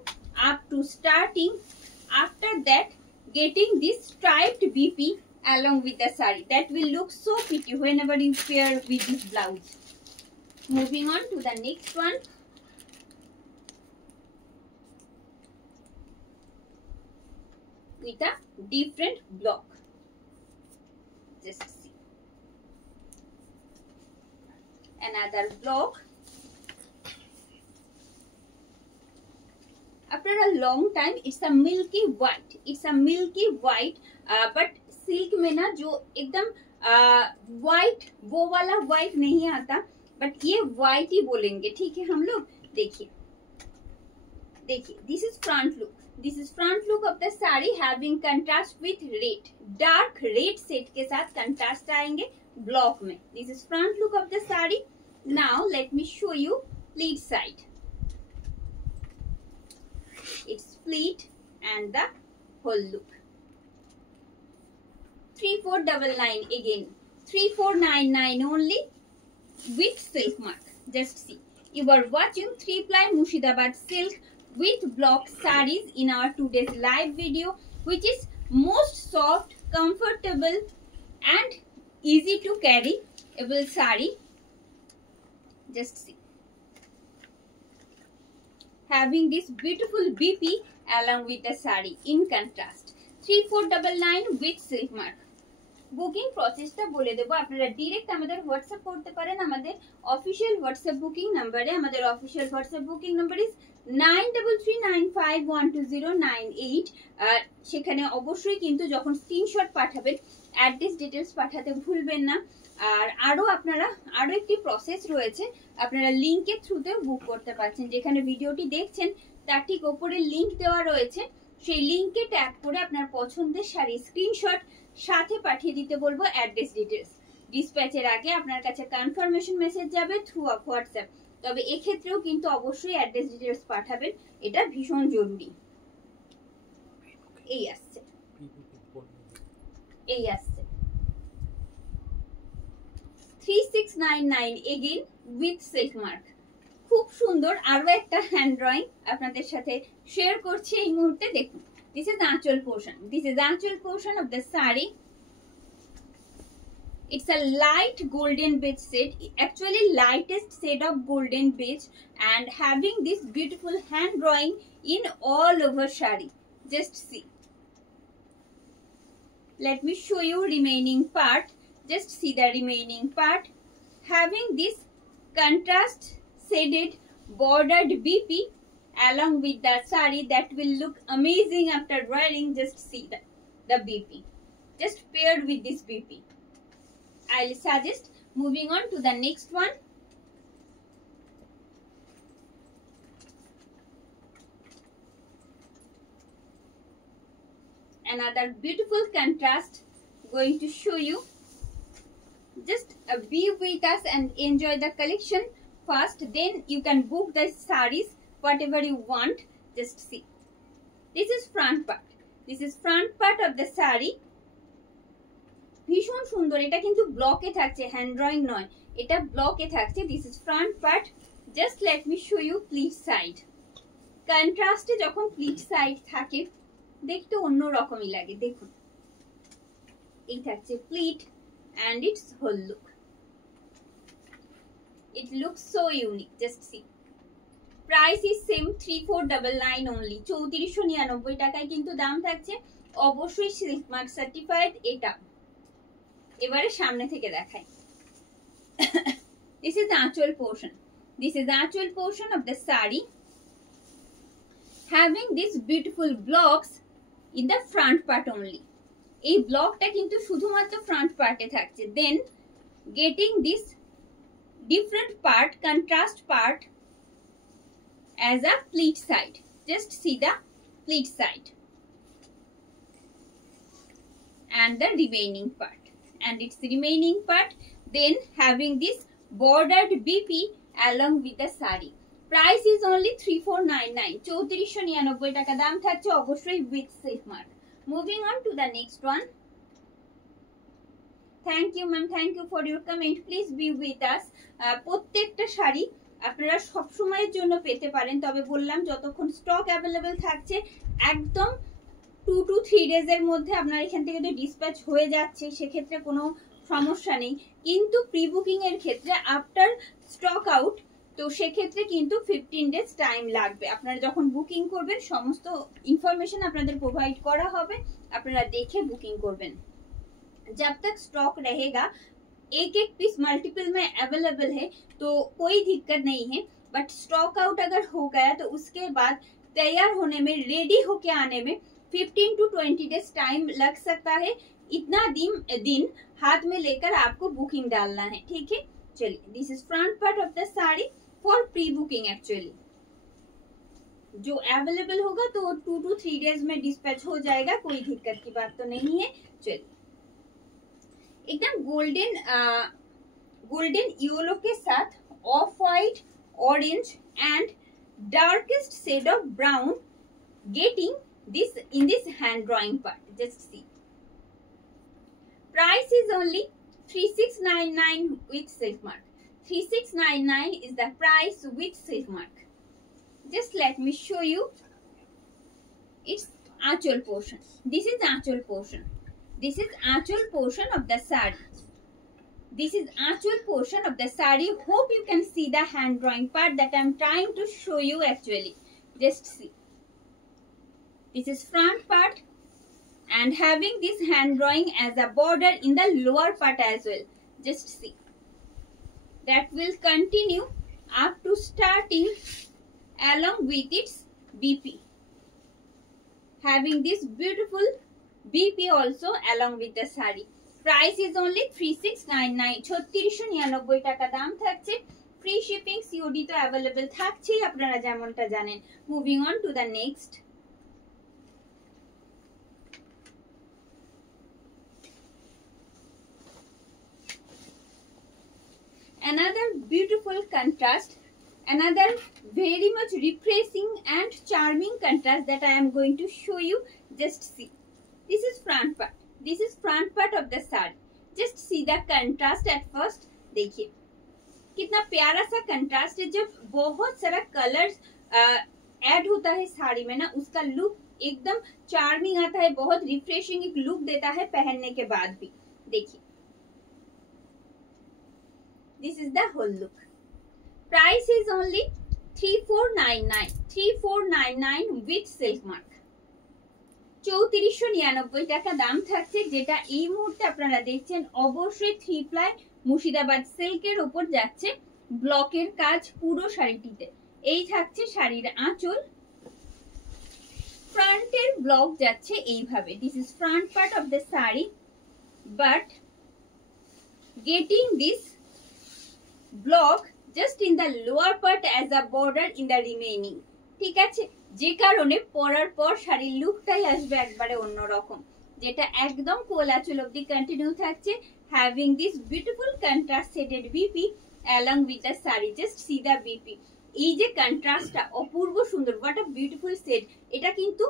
up to starting. After that getting this striped BP along with the saree, that will look so pretty whenever you pair with this blouse. Moving on to the next one. With a different block. Just see. Another block. After a long time, it's a milky white. It's a milky white, but silk में ना जो एकदम white वो वाला white नहीं आता, but ये white ही बोलेंगे, ठीक है हम लोग. देखिए देखिए, this is front look. This is front look of the saree having contrast with red. Dark red set के साथ contrast आएंगे block में. This is front look of the saree. Now let me show you pleat side. It's pleat and the whole look. 3499 again. 3499 only with silk mark. Just see. You are watching 3-ply Murshidabad silk with block sarees in our today's live video, which is most soft, comfortable and easy to carry able saree. Just see. Having this beautiful BP along with the saree in contrast. 3499 with silk mark. Booking প্রসেসটা বলে দেবো, আপনারা ডিরেক্ট আমাদের হোয়াটসঅ্যাপ করতে পারেন আমাদের official WhatsApp booking নাম্বারে. আমাদের official WhatsApp booking number is 9339512098. সেখানে অবশ্যই কিন্তু যখন স্ক্রিনশট পাঠাবেন অ্যাড্রেস ডিটেলস পাঠাতে ভুলবেন না. আর আপনারা একটি প্রসেস রয়েছে, আপনারা লিংকের থ্রুতেও বুক করতে পারছেন. যেখানে ভিডিওটি দেখছেন তার ঠিক ওপরে লিংক দেওয়া রয়েছে, সেই লিংকে ট্যাপ করে আপনার পছন্দের শাড়ি স্ক্রিনশট সাথে পাঠিয়ে দিতে বলবো অ্যাড্রেস ডিটেলস. ডিসপ্যাচের আগে আপনার কাছে কনফার্মেশন মেসেজ যাবে থ্রু অফ হোয়াটসঅ্যাপ. তবে এক্ষেত্রেও কিন্তু অবশ্যই অ্যাড্রেস ডিটেলস পাঠাবেন, এটা ভীষণ জরুরি. এই আসছে 3699 এগেইন উইথ সিল্ক মার্ক. খুব সুন্দর আরো একটা হ্যান্ড ড্রয়িং আপনাদের সাথে শেয়ার করছি এই মুহূর্তে. দেখুন, this is actual portion. This is actual portion of the saree. It's a light golden beige shade, actually lightest shade of golden beige, and having this beautiful hand drawing in all over saree. Just see. Let me show you remaining part. Just see the remaining part. Having this contrast shaded bordered BP along with the saree that will look amazing after wearing. Just see the BP. Just paired with this BP. I'll suggest moving on to the next one. Another beautiful contrast going to show you. Just be with us and enjoy the collection first, then you can book the sarees whatever you want. Just see. This is front part. This is front part of the saree. ভীষণ সুন্দর. এটা কিন্তু ব্লকে থাকছে, hand drawing নয়, এটা ব্লকে থাকছে. This is front part. Just let me show you pleat side. কন্ট্রাস্টে যখন প্লিট সাইড থাকে দেখতে অন্য রকমই লাগে. দেখুন, এই থাকছে pleat and its whole look. It looks so unique. Just see. Price is same 3499 only. 3499 টাকায় কিন্তু দাম থাকছে. অবশ্যই সিল্ক মার্ক সার্টিফাইড. এটা এবারে সামনে থেকে দেখাই. This is the actual portion. This is the actual portion of the saree. Having these beautiful blocks in the front part only. এই ব্লকটা কিন্তু শুধুমাত্র ফ্রন্ট পার্টে থাকছে. Then getting this different part, contrast part as a pleat side. Just see the pleat side and the remaining part, and its remaining part. Then having this bordered BP along with the saree. Price is only 3499. 3499 টাকা দাম থাকছে অবশ্যই with silk mark. Moving on to the next one. Thank you ma'am, thank you for your comment. Please be with us. প্রত্যেকটা শাড়ি আপনারা সব সময়ের জন্য পেতে পারেন, তবে বললাম যতক্ষণ স্টক অ্যাভেলেবেল থাকছে একদম 2 to 3 days এর মধ্যে আপনার এখান থেকে তো ডিসপ্যাচ হয়ে যাচ্ছে, সেক্ষেত্রে কোনো সমস্যা নেই. কিন্তু প্রি বুকিং এর ক্ষেত্রে আফটার স্টক আউট, তো সেক্ষেত্রে কিন্তু 15 days টাইম লাগবে. আপনারা যখন বুকিং করবেন সমস্ত ইনফরমেশন আপনাদের প্রোভাইড করা হবে, আপনারা দেখে বুকিং করবেন. जब तक स्टॉक रहेगा, एक एक पीस मल्टीपल में अवेलेबल है तो कोई दिक्कत नहीं है, बट स्टॉक आउट अगर हो गया तो उसके बाद तैयार होने में, रेडी होके आने में 15 to 20 डेज टाइम लग सकता है। इतना दिन हाथ में लेकर आपको बुकिंग डालना है, ठीक है। चलिए, this is front part of the sari for pre booking. Actually जो अवेलेबल होगा तो 2 to 3 डेज में डिस्पैच हो जाएगा, कोई दिक्कत की बात तो नहीं है। चलिए, एकदम गोल्डन येलो के साथ off white, orange and darkest shade of brown, getting this in this hand drawing part. Just see, price is only 3699 with silk mark. 3699 is the price with silk mark. Just let me show you its actual portion. This is actual portion. This is actual portion of the sari. This is actual portion of the sari. Hope you can see the hand drawing part that I am trying to show you actually. Just see. This is front part and having this hand drawing as a border in the lower part as well. Just see. That will continue up to starting along with its BP. Having this beautiful BP also along with the sari. Price is only 3699. 3699 টাকা দাম থাকছে। Free shipping COD তো available থাকছেই, আপনারা যেমনটা জানেন। Moving on to the next. Another beautiful contrast, another very much refreshing and charming contrast that I am going to show you. Just see. This is front part. This is front part of the sari. Just see the contrast at first. देखिए कितना प्यारा सा कंट्रास्ट है। जब बहुत सारा colours add होता है साड़ी में ना, उसका लुक एकदम चार्मिंग आता है, बहुत रिफ्रेशिंग एक लुक देता है पहनने के बाद भी। देखिए, this is the whole look. Price is only 3499. 3499 with silk mark. 3499 টাকা দাম থাকছে, যেটা এই মুহূর্তে আপনারা দেখছেন অবশ্যই 3 প্লাই মুর্শিদাবাদ সিল্কের উপর যাচ্ছে। ব্লকের কাজ পুরো শাড়িটিতে। এই থাকছে শাড়ির আঁচল। ফ্রন্টের ব্লক যাচ্ছে এইভাবে। This is front part of the saree, but getting this block just in the lower part as a border in the remaining. ঠিক আছে, যে কারণে পরার পর শাড়ির লুকটাই আসবে একবারে অন্যরকম, যেটা একদম কোল আঁচল অবধি কন্টিনিউ থাকছে। Having this beautiful contrast shaded BP along with the sari. Just see the BP. এই যে কন্ট্রাস্টটা অপূর্ব সুন্দর, হোয়াট আ বিউটিফুল শেড। এটা কিন্তু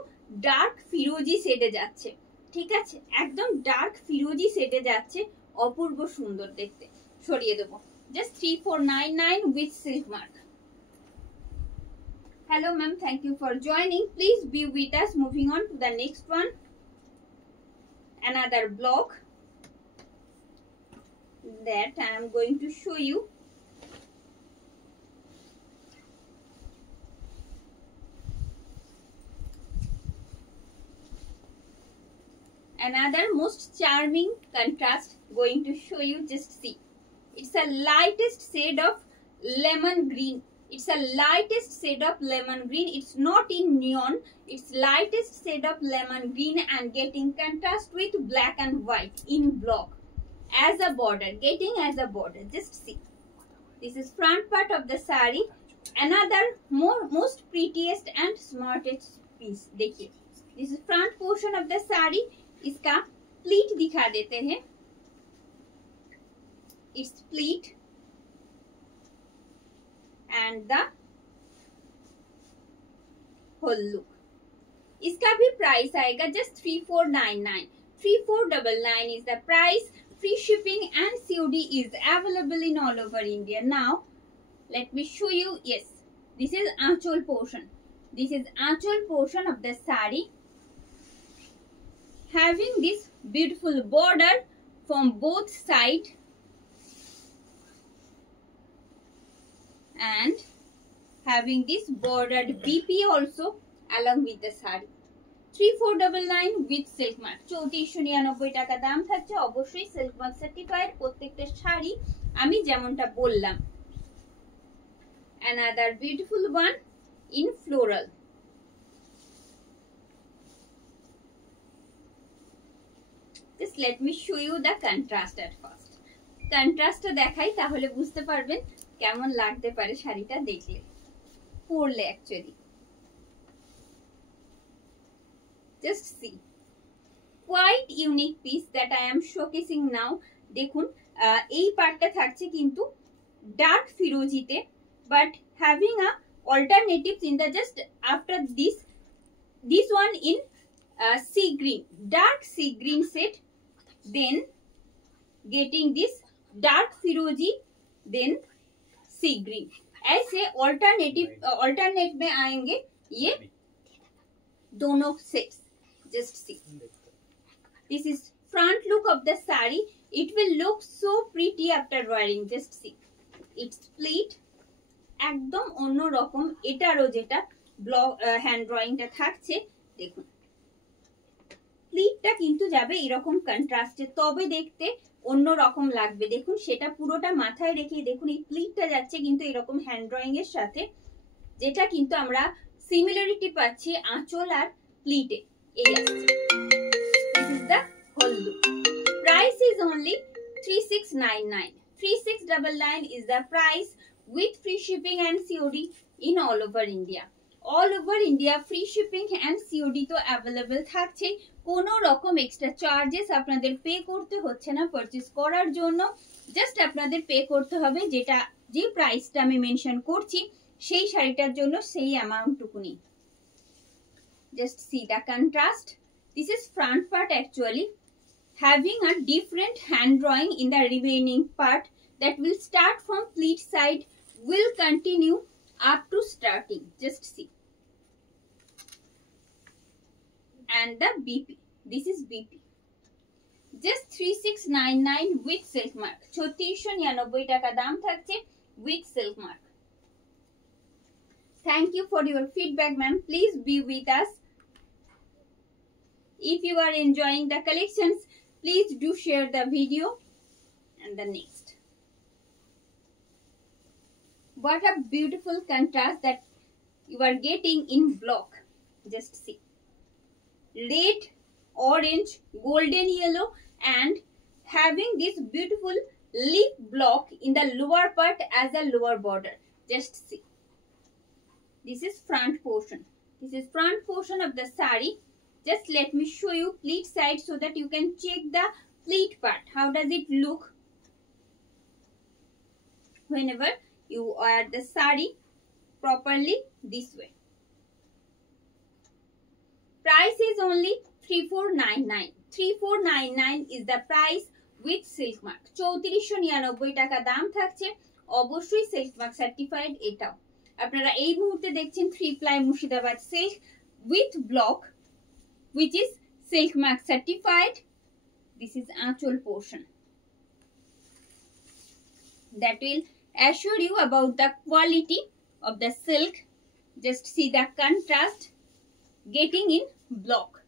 ডার্ক ফিরোজি শেডে যাচ্ছে, ঠিক আছে, একদম ডার্ক ফিরোজি শেডে যাচ্ছে, অপূর্ব সুন্দর দেখতে। সরিয়ে দেবো। Just 3499 with silk mark. Hello ma'am, thank you for joining. Please be with us. Moving on to the next one. Another block that I am going to show you. Another most charming contrast going to show you. Just see. It's a lightest shade of lemon green. It's a lightest shade of lemon green. It's not in neon. It's lightest shade of lemon green and getting contrast with black and white in block as a border. Getting as a border. Just see. This is front part of the saree. Another most prettiest and smartest piece. देखिए, this is front portion of the saree. इसका प्लीट दिखा देते हैं। Its pleat and the whole look. इसका भी प्राइस आएगा just 3499. 3499 is the price. Free shipping and COD is available in all over India. Now, let me show you. Yes, this is actual portion. This is actual portion of the saree. Having this beautiful border from both sides. And having this bordered BP also along with the saree. 3499 with silk mark 3499 টাকা দাম থাকছে অবশ্যই silk mark certified প্রত্যেকটা শাড়ি আমি যেমনটা বললাম another beautiful one in floral just let me show you the contrast at first contrast দেখাই তাহলে বুঝতে পারবেন কেমন লাগতে পারে শাড়িটা দেখলে পরলে actually just see quite unique piece that I am showcasing now দেখুন এই পার্টটা থাকছে কিন্তু ডার্ক ফিরোজিতে but having a alternatives in the just after this one in sea green dark sea green set then getting this dark firozi then sea green ऐसे alternate में आएंगे ये दोनों sets just see this is front look of the saree it will look so pretty after wearing just see it's split একদম অন্য রকম এটারও যেটা ব্লক হ্যান্ড ড্রয়িংটা থাকছে দেখুন প্লিটটা কিন্তু যাবে এরকম কন্ট্রাস্টে তবে দেখতে অন্য রকম লাগবে দেখুন সেটা পুরোটা মাথায় রেখে দেখুন এই প্লিটটা যাচ্ছে কিন্তু এরকম হ্যান্ড ড্রয়িং এর সাথে যেটা কিন্তু আমরা সিমিলারিটি পাচ্ছি আঁচল আর প্লিটে এই আসছে this is the whole look price is only 3699 3699 is the price with free shipping and COD in all over India. All over India free shipping and COD তো available থাকছে কোনো রকম এক্সট্রা চার্জেস আপনাদের পে করতে হচ্ছে না পারচেজ করার জন্য জাস্ট আপনাদের পে করতে হবে যেটা যে প্রাইসটা আমি মেনশন করছি সেই শাড়িটার জন্য সেই অ্যামাউন্টটুকুনি just see the contrast this is front part actually having a different hand drawing in the remaining part that will start from pleat side will continue up to starting just see and the BP this is BP just 3699 with silk mark 3699 টাকা দাম থাকছে with silk mark thank you for your feedback ma'am please be with us if you are enjoying the collections please do share the video and the next what a beautiful contrast that you are getting in block just see red orange golden yellow and having this beautiful leaf block in the lower part as a lower border just see this is front portion of the saree just let me show you pleat side so that you can check the pleat part how does it look whenever you wear the saree properly this way price is only 3499 3499 is the price with silk mark 3499 টাকা দাম থাকছে অবশ্যই silk mark certified এটাও আপনারা এই মুহূর্তে দেখছেন 3 ply Murshidabad silk with block which is silk mark certified this is achol portion that will assure you about the quality of the silk just see the contrast getting in block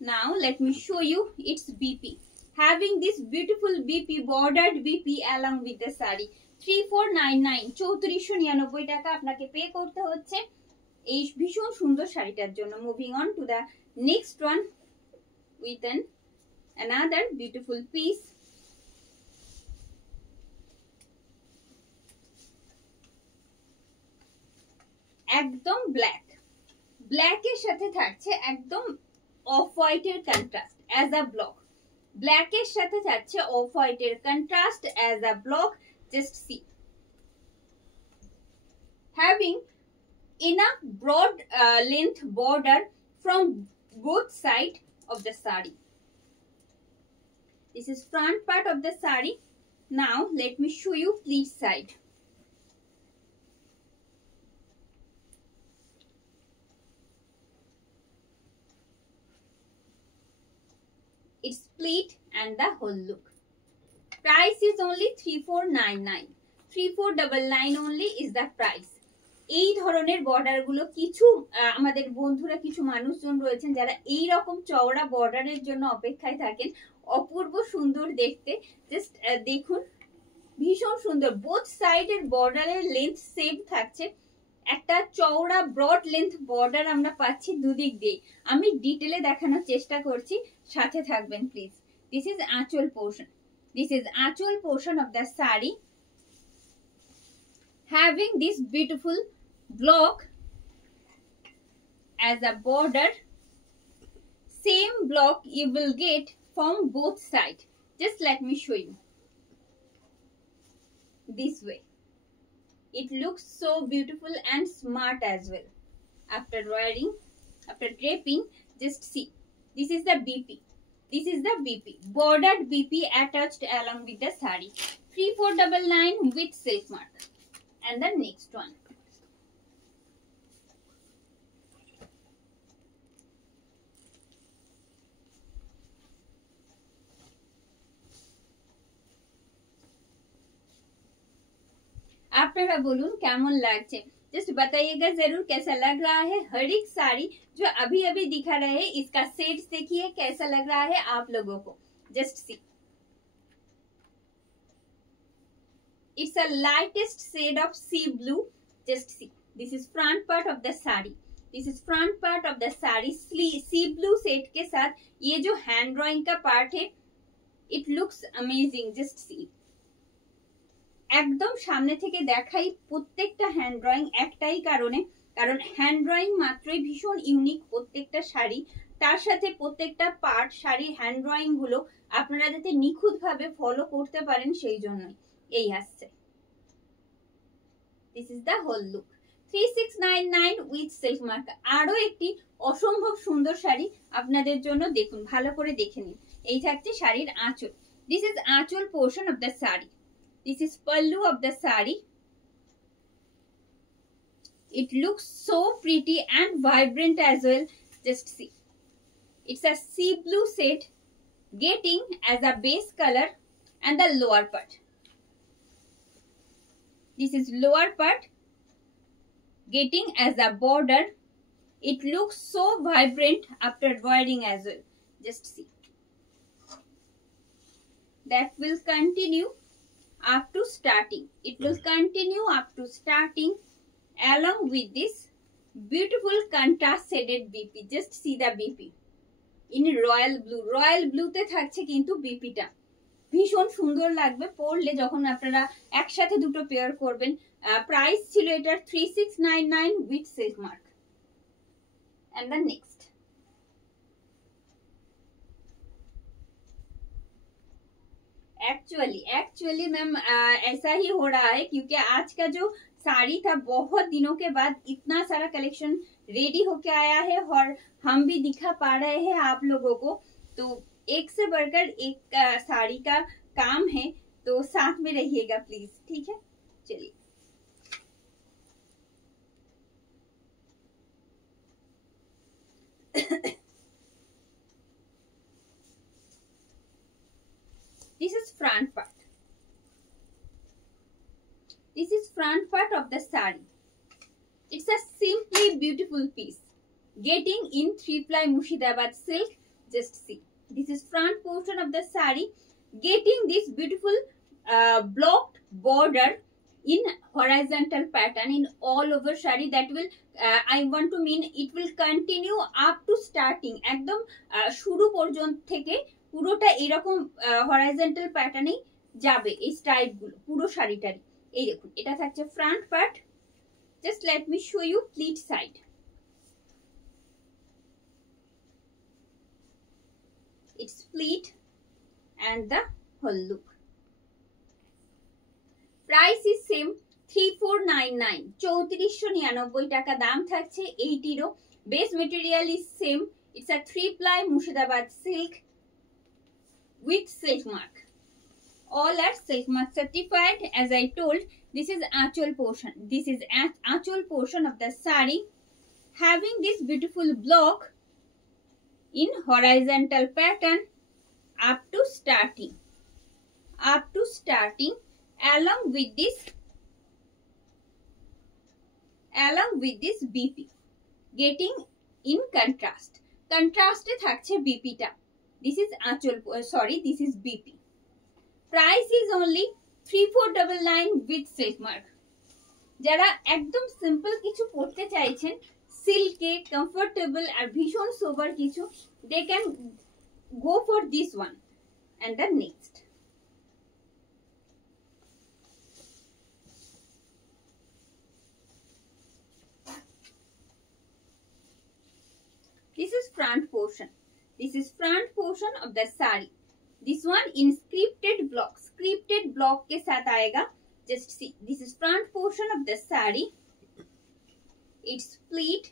now let me show you its BP having this beautiful BP bordered BP along with the saree 3499 3499 টাকা আপনাকে পে করতে হচ্ছে এই ভীষণ সুন্দর শাড়িটার জন্য moving on to the next one with another beautiful piece একদম ব্ল্যাক এর সাথে থাকছে একদম অফ হোয়াইট এর contrast as a block black এর সাথে থাকছে অফ হোয়াইট এর contrast as a block just see having in a broad length border from both sides of the saree this is front part of the saree now let me show you pleat side it's pleat and the whole look price is only 3499 3499 only is the price এই ধরনের বর্ডার গুলো কিছু আমাদের বন্ধুরা কিছু মানুষজন রয়েছেন যারা এই রকম চওড়া বর্ডারের জন্য অপেক্ষায় থাকেন। অপূর্ব সুন্দর দেখতে, জাস্ট দেখুন ভীষণ সুন্দর। বোথ সাইডের বর্ডারের লেন্থ সেম থাকছে, একটা চওড়া ব্রড লেন্থ বর্ডার আমরা পাচ্ছি দুদিক দিয়ে। আমি ডিটেলে দেখানোর চেষ্টা করছি, সাথে থাকবেন প্লিজ। দিস ইজ আঁচল পোর্শন, দিস ইজ আঁচল portion of the sari, having this beautiful block as a border. Same block you will get from both sides. Just let me show you. This way it looks so beautiful and smart as well. After wearing, after draping, just see, this is the BP, this is the BP, bordered BP attached along with the sari. 3499 with silk mark. And the next one, आपने बोलून कैमन लागছে, जस्ट बताइएगा जरूर कैसा लग रहा है। हर एक साड़ी जो अभी अभी दिखा रहे हैं इसका शेड्स देखिए कैसा लग रहा है आप लोगों को। Just see, it's a lightest shade of sea blue. Just see, this is front part of the saree, this is front part of the saree। sea blue shade के साथ ये जो hand drawing का part है, it looks amazing। just see, একদম সামনে থেকে দেখাই প্রত্যেকটা হ্যান্ড ড্রয়িং একটাই কারণে, কারণ হ্যান্ড ড্রয়িং মাত্রই ভীষণ ইউনিক প্রত্যেকটা শাড়ি, তার সাথে প্রত্যেকটা পার্ট শাড়ির হ্যান্ড ড্রয়িং গুলো আপনারা যাতে নিখুঁত ভাবে ফলো করতে পারেন সেই জন্যই এই আসছে। This is the whole look, 3699 with silk mark. আরো একটি অসম্ভব সুন্দর শাড়ি আপনাদের জন্য, দেখুন ভালো করে দেখে নিন। এই থাকছে শাড়ির আঁচল, দিস ইজ আঁচল portion of the sari, this is pallu of the saree। it looks so pretty and vibrant as well। just see, it's a sea blue shade getting as a base color, and the lower part, this is lower part getting as a border। it looks so vibrant after wearing as well। just see, that will continue up to starting, it will continue up to starting along with this beautiful contrast shaded BP। just see the BP in royal blue, royal blue তে থাকছে কিন্তু বিপিটা ভীষণ সুন্দর লাগবে পরলে যখন আপনারা একসাথে দুটো পেয়ার করবেন। প্রাইস ছিল এটার 3699 with silk mark। and the next, actually ma'am ऐसा ही हो रहा है क्योंकि आज का जो साड़ी था बहुत दिनों के बाद इतना सारा कलेक्शन रेडी होके आया है और हम भी दिखा पा रहे हैं आप लोगों को, तो एक से बढ़कर एक साड़ी का काम है, तो साथ में रहिएगा प्लीज, ठीक है। चलिए this is front part, this is front part of the saree। it's a simply beautiful piece getting in 3-ply Murshidabad silk। just see, this is front portion of the saree getting this beautiful blocked border in horizontal pattern in all over saree। that will I want to mean it will continue up to starting, একদম শুরু পর্যন্ত থেকে পুরোটা এরকম হরাইজন্টাল প্যাটার্নে যাবে এই স্ট্রাইপ গুলো পুরো শাড়িটারই। এই দেখুন এটা থাকছে front part, just let me show you pleat side. It's pleat and the whole look. Price is same 3499, 3499 টাকা দাম থাকছে এইটিরও। Base material is same, it's a 3-ply Murshidabad silk with silk mark, all are silk mark certified। as I told, this is achol portion, this is achol portion of the saree having this beautiful block in horizontal pattern up to starting along with this along with this BP, getting in contrast. Contrast থাকছে BP টা. This is আঁচল, this is BP. Price is only 3499 with silk mark. যারা একদম সিম্পল কিছু পড়তে চাইছেন, সিল্কে কমফোর্টেবল আর ভীষণ সোবার কিছু, they can go for this one. And the next, this is front portion. This is front portion of the sari. This one in scripted block. Scripted block के साथ आएगा. Just see, this is front portion of the sari. It's split,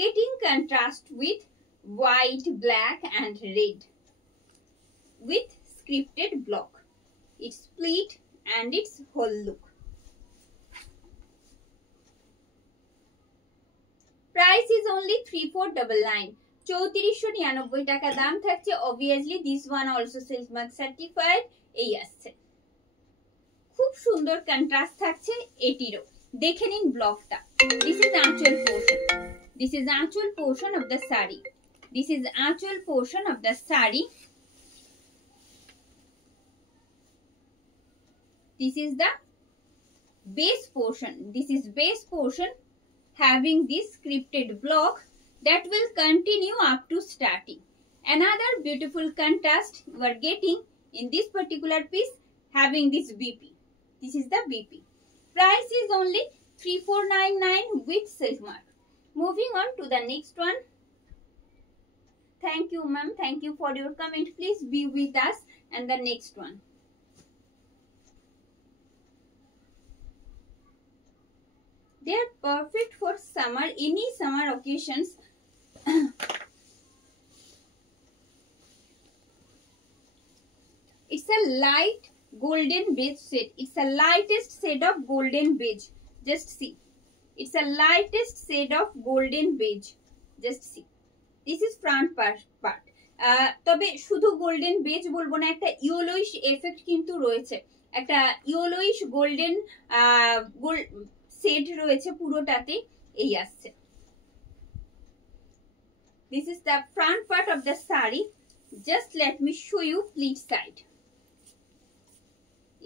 getting contrast with white, black and red with scripted block. It's split and its whole look. Price is only 3499. 3499 টাকা দাম থাকছে. Obviously this one also silk mark certified. এই আসছে, খুব সুন্দর কন্ট্রাস্ট থাকছে এটিরও. দেখে নিন ব্লকটা. This is আঁচল portion. This is আঁচল portion of the sari. This is আঁচল portion of the sari. This is the base portion. This is base portion having this scripted block that will continue up to starting. Another beautiful contrast you are getting in this particular piece having this BP. This is the BP. Price is only 3499 with silk mark. Moving on to the next one. Thank you, ma'am. Thank you for your comment. Please be with us. And the next one. They are perfect for summer, any summer occasions. It's a light golden beige shade. It's a lightest shade of golden beige. Just see. It's a lightest shade of golden beige. Just see. This is front part. তবে শুধু golden base বলবো না, একটা yellowish effect কিন্তু রয়েছে, একটা yellowish golden shade রয়েছে পুরোটাতে. এই আসছে. This is the front part of the sari. Just let me show you pleat side.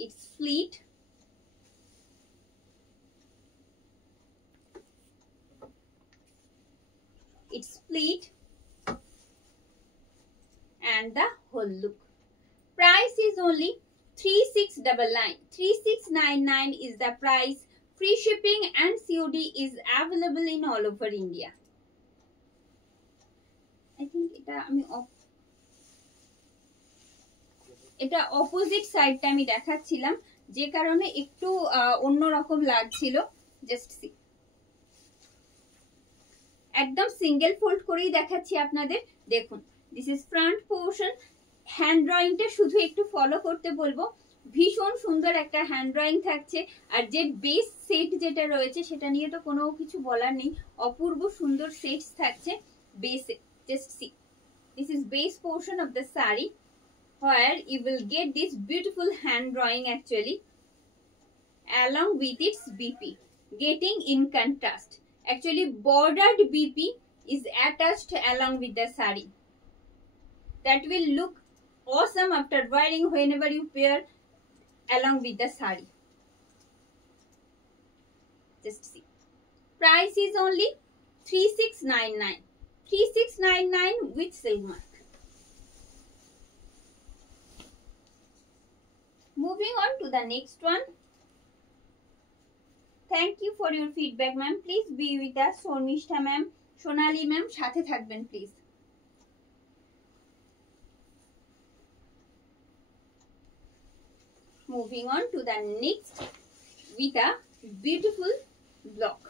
It's pleat. It's pleat and the whole look. Price is only 3699. 3699 is the price. Free shipping and COD is available in all over India. I think এটা অপোজিট সাইডটা আমি দেখাচ্ছিলাম, যে কারণে একটু অন্যরকম লাগছিল. Just see, একদম সিঙ্গেল ফোল্ড করেই দেখাচ্ছি আপনাদের. দেখুন, this is front portion. Hand ড্রয়িংটা শুধু একটু ফলো করতে বলবো. ভীষণ সুন্দর একটা হ্যান্ড ড্রয়িং থাকছে. আর যে বেস সেট যেটা রয়েছে সেটা নিয়ে তো কোনো কিছু বলার নেই. অপূর্ব সুন্দর সেটস থাকছে বেসে. Just see, this is base portion of the sari where you will get this beautiful hand drawing actually along with its BP, getting in contrast. Actually bordered BP is attached along with the sari. That will look awesome after wearing whenever you pair along with the sari. Just see. Price is only 3699. 3699 with silk mark. Moving on to the next one. Thank you for your feedback, ma'am. Please be with us. Shormishtha ma'am, Shonali ma'am, সাথে থাকবেন please. Moving on to the next with a beautiful block.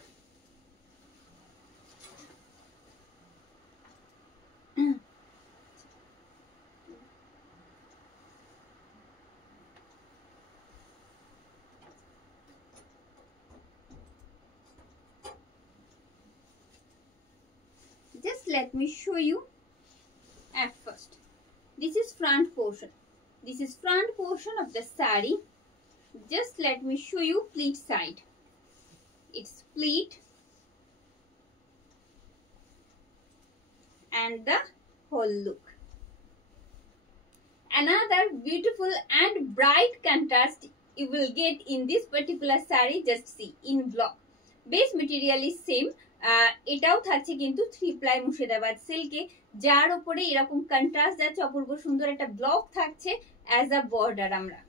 Just let me show you at first. This is front portion. This is front portion of the sari. Just let me show you pleat side. It's pleat and the whole look. Another beautiful and bright contrast you will get in this particular saree. Just see in block. Base material is same. এটাও থাকছে কিন্তু 3 ply মুর্শিদাবাদ সিল্কে, যার উপরে এরকম কন্ট্রাস্ট যাচ্ছে, অপূর্ব সুন্দর একটা ব্লক থাকছে অ্যাজ আ বর্ডার। আমরা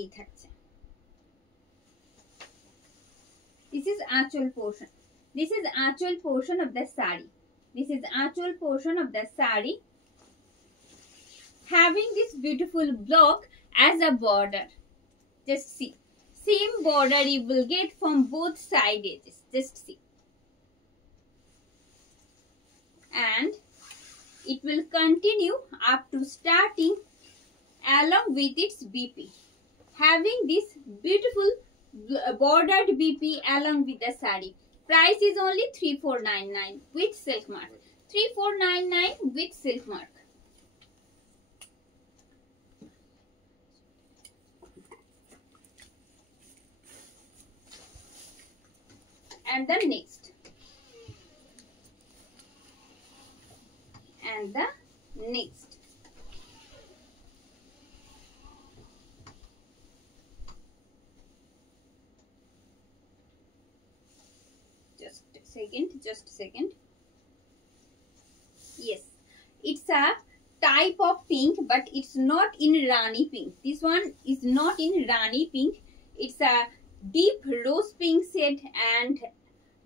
এই থাকছে। This is achol portion. This is achol portion of the saree. This is achol portion of the saree, having this beautiful block as a border. Just see, same border you will get from both side edges. Just see, and it will continue up to starting along with its BP, having this beautiful bordered BP along with the saree. Price is only 3499 with silk mark. 3499 with silk mark. And the next. And the next. Just a second. Yes, it's a type of pink, but it's not in Rani pink. This one is not in Rani pink. It's a deep rose pink shade, and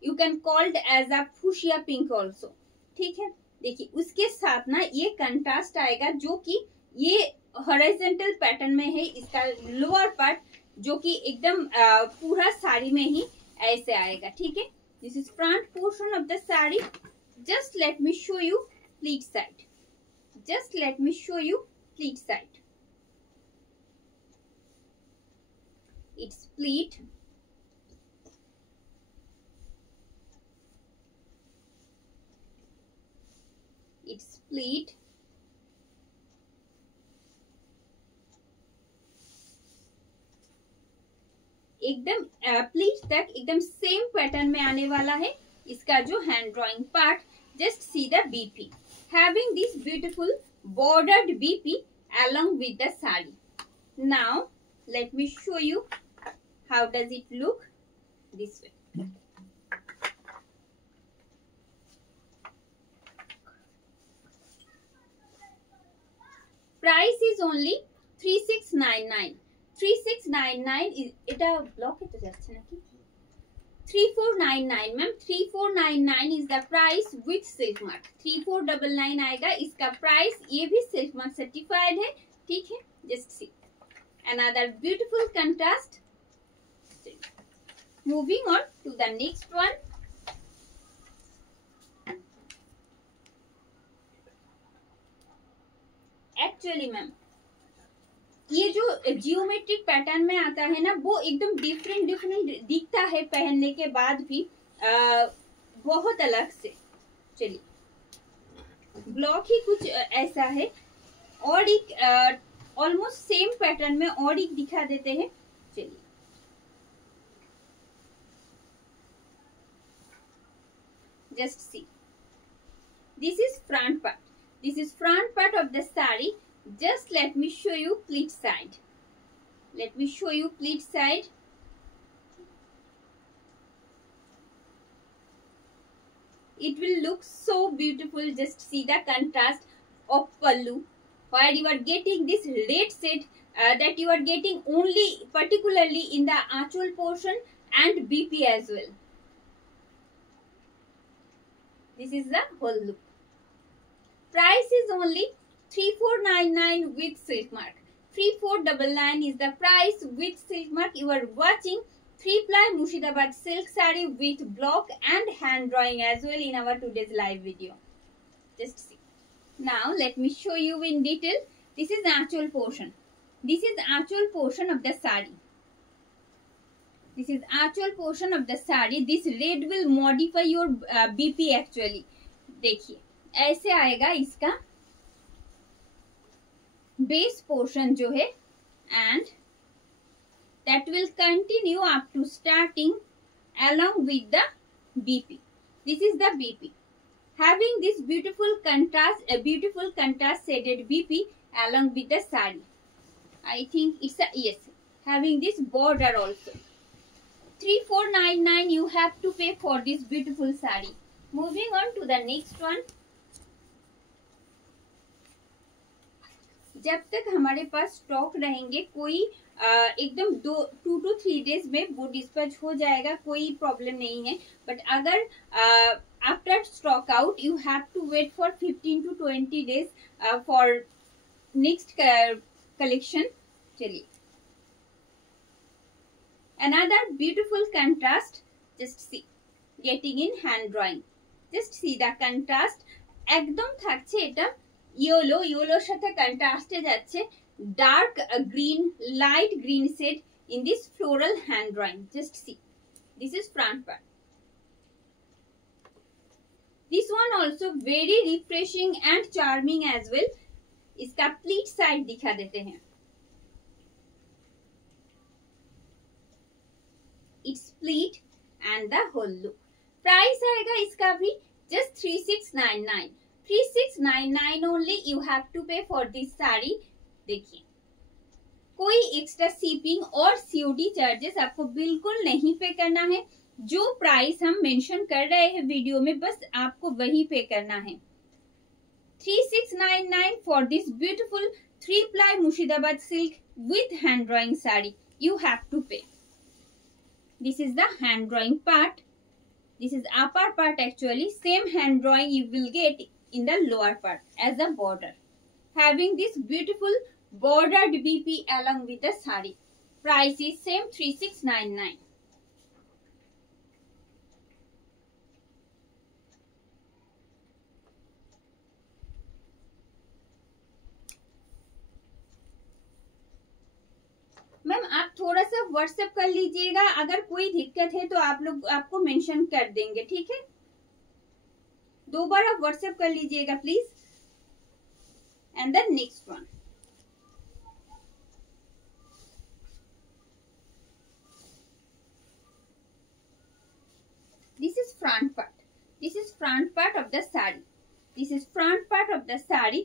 you can call it as a fuchsia pink also. ठीक है, देखिए उसके साथ ना ये कंट्रास्ट आएगा, जो कि ये हॉरिजॉन्टल पैटर्न में है। इसका लोअर पार्ट जो कि एकदम पूरा साड़ी में ही ऐसे आएगा। ठीक है, this is front portion of the saree. Just let me show you pleat side. Just let me show you pleat side. It's pleat. It's pleat. एकदम प्लीट तक एकदम सेम पैटर्न में आने वाला है इसका जो hand drawing part. Just see the BP, having this beautiful bordered BP along with the saree. Now let me show you how does it look this way. Price is only 3699. 3699 is এটা ব্লক এ তো যাচ্ছে নাকি 3499 मैम 3499 is the price with silk mark. 3499 आएगा इसका प्राइस, ये भी silk mark certified है, ठीक है. Just see another beautiful contrast. Moving on to the next one. Actually ma'am ये जो जियोमेट्रिक पैटर्न में आता है ना वो एकदम डिफरेंट दिखता है पहनने के बाद भी बहुत अलग से. चलिए ब्लॉक ही कुछ ऐसा है और एक ऑलमोस्ट सेम पैटर्न में और एक दिखा देते हैं. चलिए just see, this is front part. This is front part of the saree. Just let me show you pleat side. Let me show you pleat side. It will look so beautiful. Just see the contrast of pallu, where you are getting this red shade that you are getting only particularly in the achal portion and BP as well. This is the whole look. Price is only 3499 with silk mark. 3499 is the price with silk mark. You are watching 3-ply Murshidabad silk saree with block and hand drawing as well in our today's live video. Just see. Now let me show you in detail. This is the actual portion. This is the actual portion of the saree. This is actual portion of the saree. This red will modify your BP actually. देखिए ऐसे आएगा इसका base portion जो है, and that will continue up to starting along with the BP. This is the BP having this beautiful contrast shaded BP along with the sari. I think it's a yes, having this border also. 3499 you have to pay for this beautiful sari. Moving on to the next one. जब तक हमारे पास स्टॉक रहेंगे, कोई एकदम 2 to 3 डेज में वो डिस्पैच हो जाएगा, कोई प्रॉब्लम नहीं है. बट अगर after stock out you have to wait for 15 to 20 days for next collection. चलिए, another beautiful contrast, just see, getting in hand drawing, just see the contrast. একদম থাকছে এটা ইয়েলোর সাথে কন্ট্রাস্টে যাচ্ছে dark green, light green shade in this floral hand drawing. Just see, this is front part. This one also very refreshing and charming as well. इसका pleat side दिखा देते हैं. It's pleat and the whole look. Price आएगा इसका भी just 3699. 3699 only you have to pay for this sari. देखिए, कोई extra shipping और सीओडी चार्जेस आपको बिल्कुल नहीं पे करना है. जो प्राइस हम मेंशन कर रहे हैं वीडियो में, बस आपको वही पे करना है. 3699 for this beautiful 3-ply Murshidabad silk with hand drawing sari. You have to pay. This is the hand drawing part. This is upper part actually. Same hand drawing you will get in the lower part as a border. Having this beautiful bordered BP along with the sari. Price is same 3699. मैम आप थोड़ा सा व्हाट्सएप कर लीजिएगा, अगर कोई दिक्कत है तो आप लोग आपको मेंशन कर देंगे, ठीक है. 2 बार आप व्हाट्सएप कर लीजिएगा please. And the next one, this is front part. This is front part of the sari. This is front part of the sari,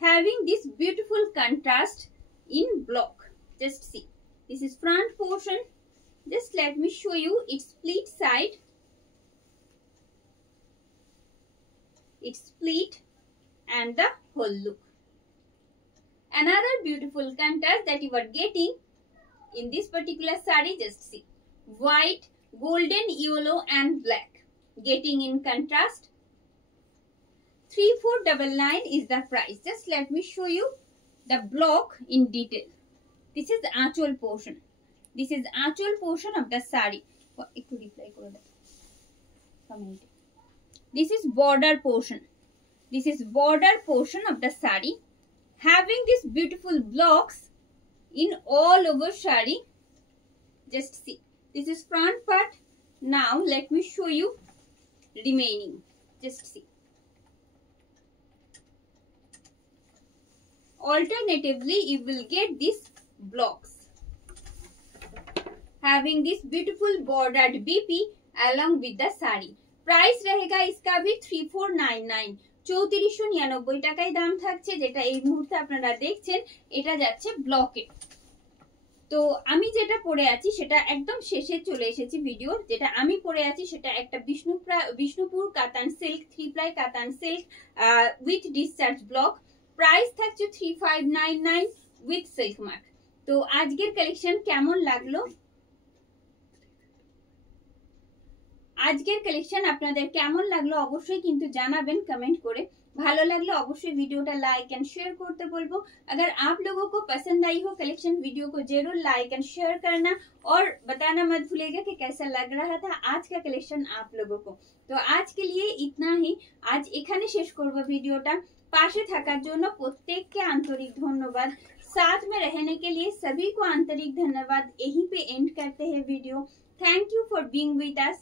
having this beautiful contrast in block. Just see. This is front portion. Just let me show you its split side. Its split and the whole look. Another beautiful contrast that you are getting in this particular saree. Just see. White, golden, yellow and black. Getting in contrast. 3499 is the price. Just let me show you the block in detail. This is the actual portion. This is actual portion of the sari. This is border portion. This is border portion of the sari, having these beautiful blocks in all over sari. Just see. This is front part. Now let me show you remaining. Just see. Alternatively, you will get these blocks having this beautiful bordered BP along with the sari. Price रहेगा इसका भी 3499. 3499 টাকায় দাম থাকছে, যেটা এই মুহূর্তে আপনারা দেখছেন এটা যাচ্ছে ব্লকে. তো আমি যেটা পরে আছি সেটা একদম শেষে চলে এসেছি ভিডিওর. যেটা আমি পরে আছি সেটা একটা বিষ্ণুপুর কাতান সিল্ক 3-ply কাতান silk with discharge block. Price থাকছে 3599 উইথ সিল্ক মার্ক. তো আজকের কালেকশন কেমন লাগলো, আজকের কালেকশন আপনাদের কেমন লাগলো অবশ্যই কিন্তু জানাবেন কমেंट করে. ভালো লাগলে অবশ্যই ভিডিওটা लाइक एंड शेयर করতে বলবো. अगर आप लोगों को पसंद आई हो कलेक्शन, वीडियो को जरूर लाइक एंड शेयर करना और बताना मत भूलिएगा कि कैसा लग रहा था आज का कलेक्शन आप लोगों को. तो आज के लिए इतना ही. आज এখানে শেষ করব ভিডিওটা. পাশে থাকার জন্য প্রত্যেককে আন্তরিক ধন্যবাদ. साथ में रहने के लिए सभी को आंतरिक धन्यवाद. यहीं पे एंड करते हैं video. Thank you for being with us.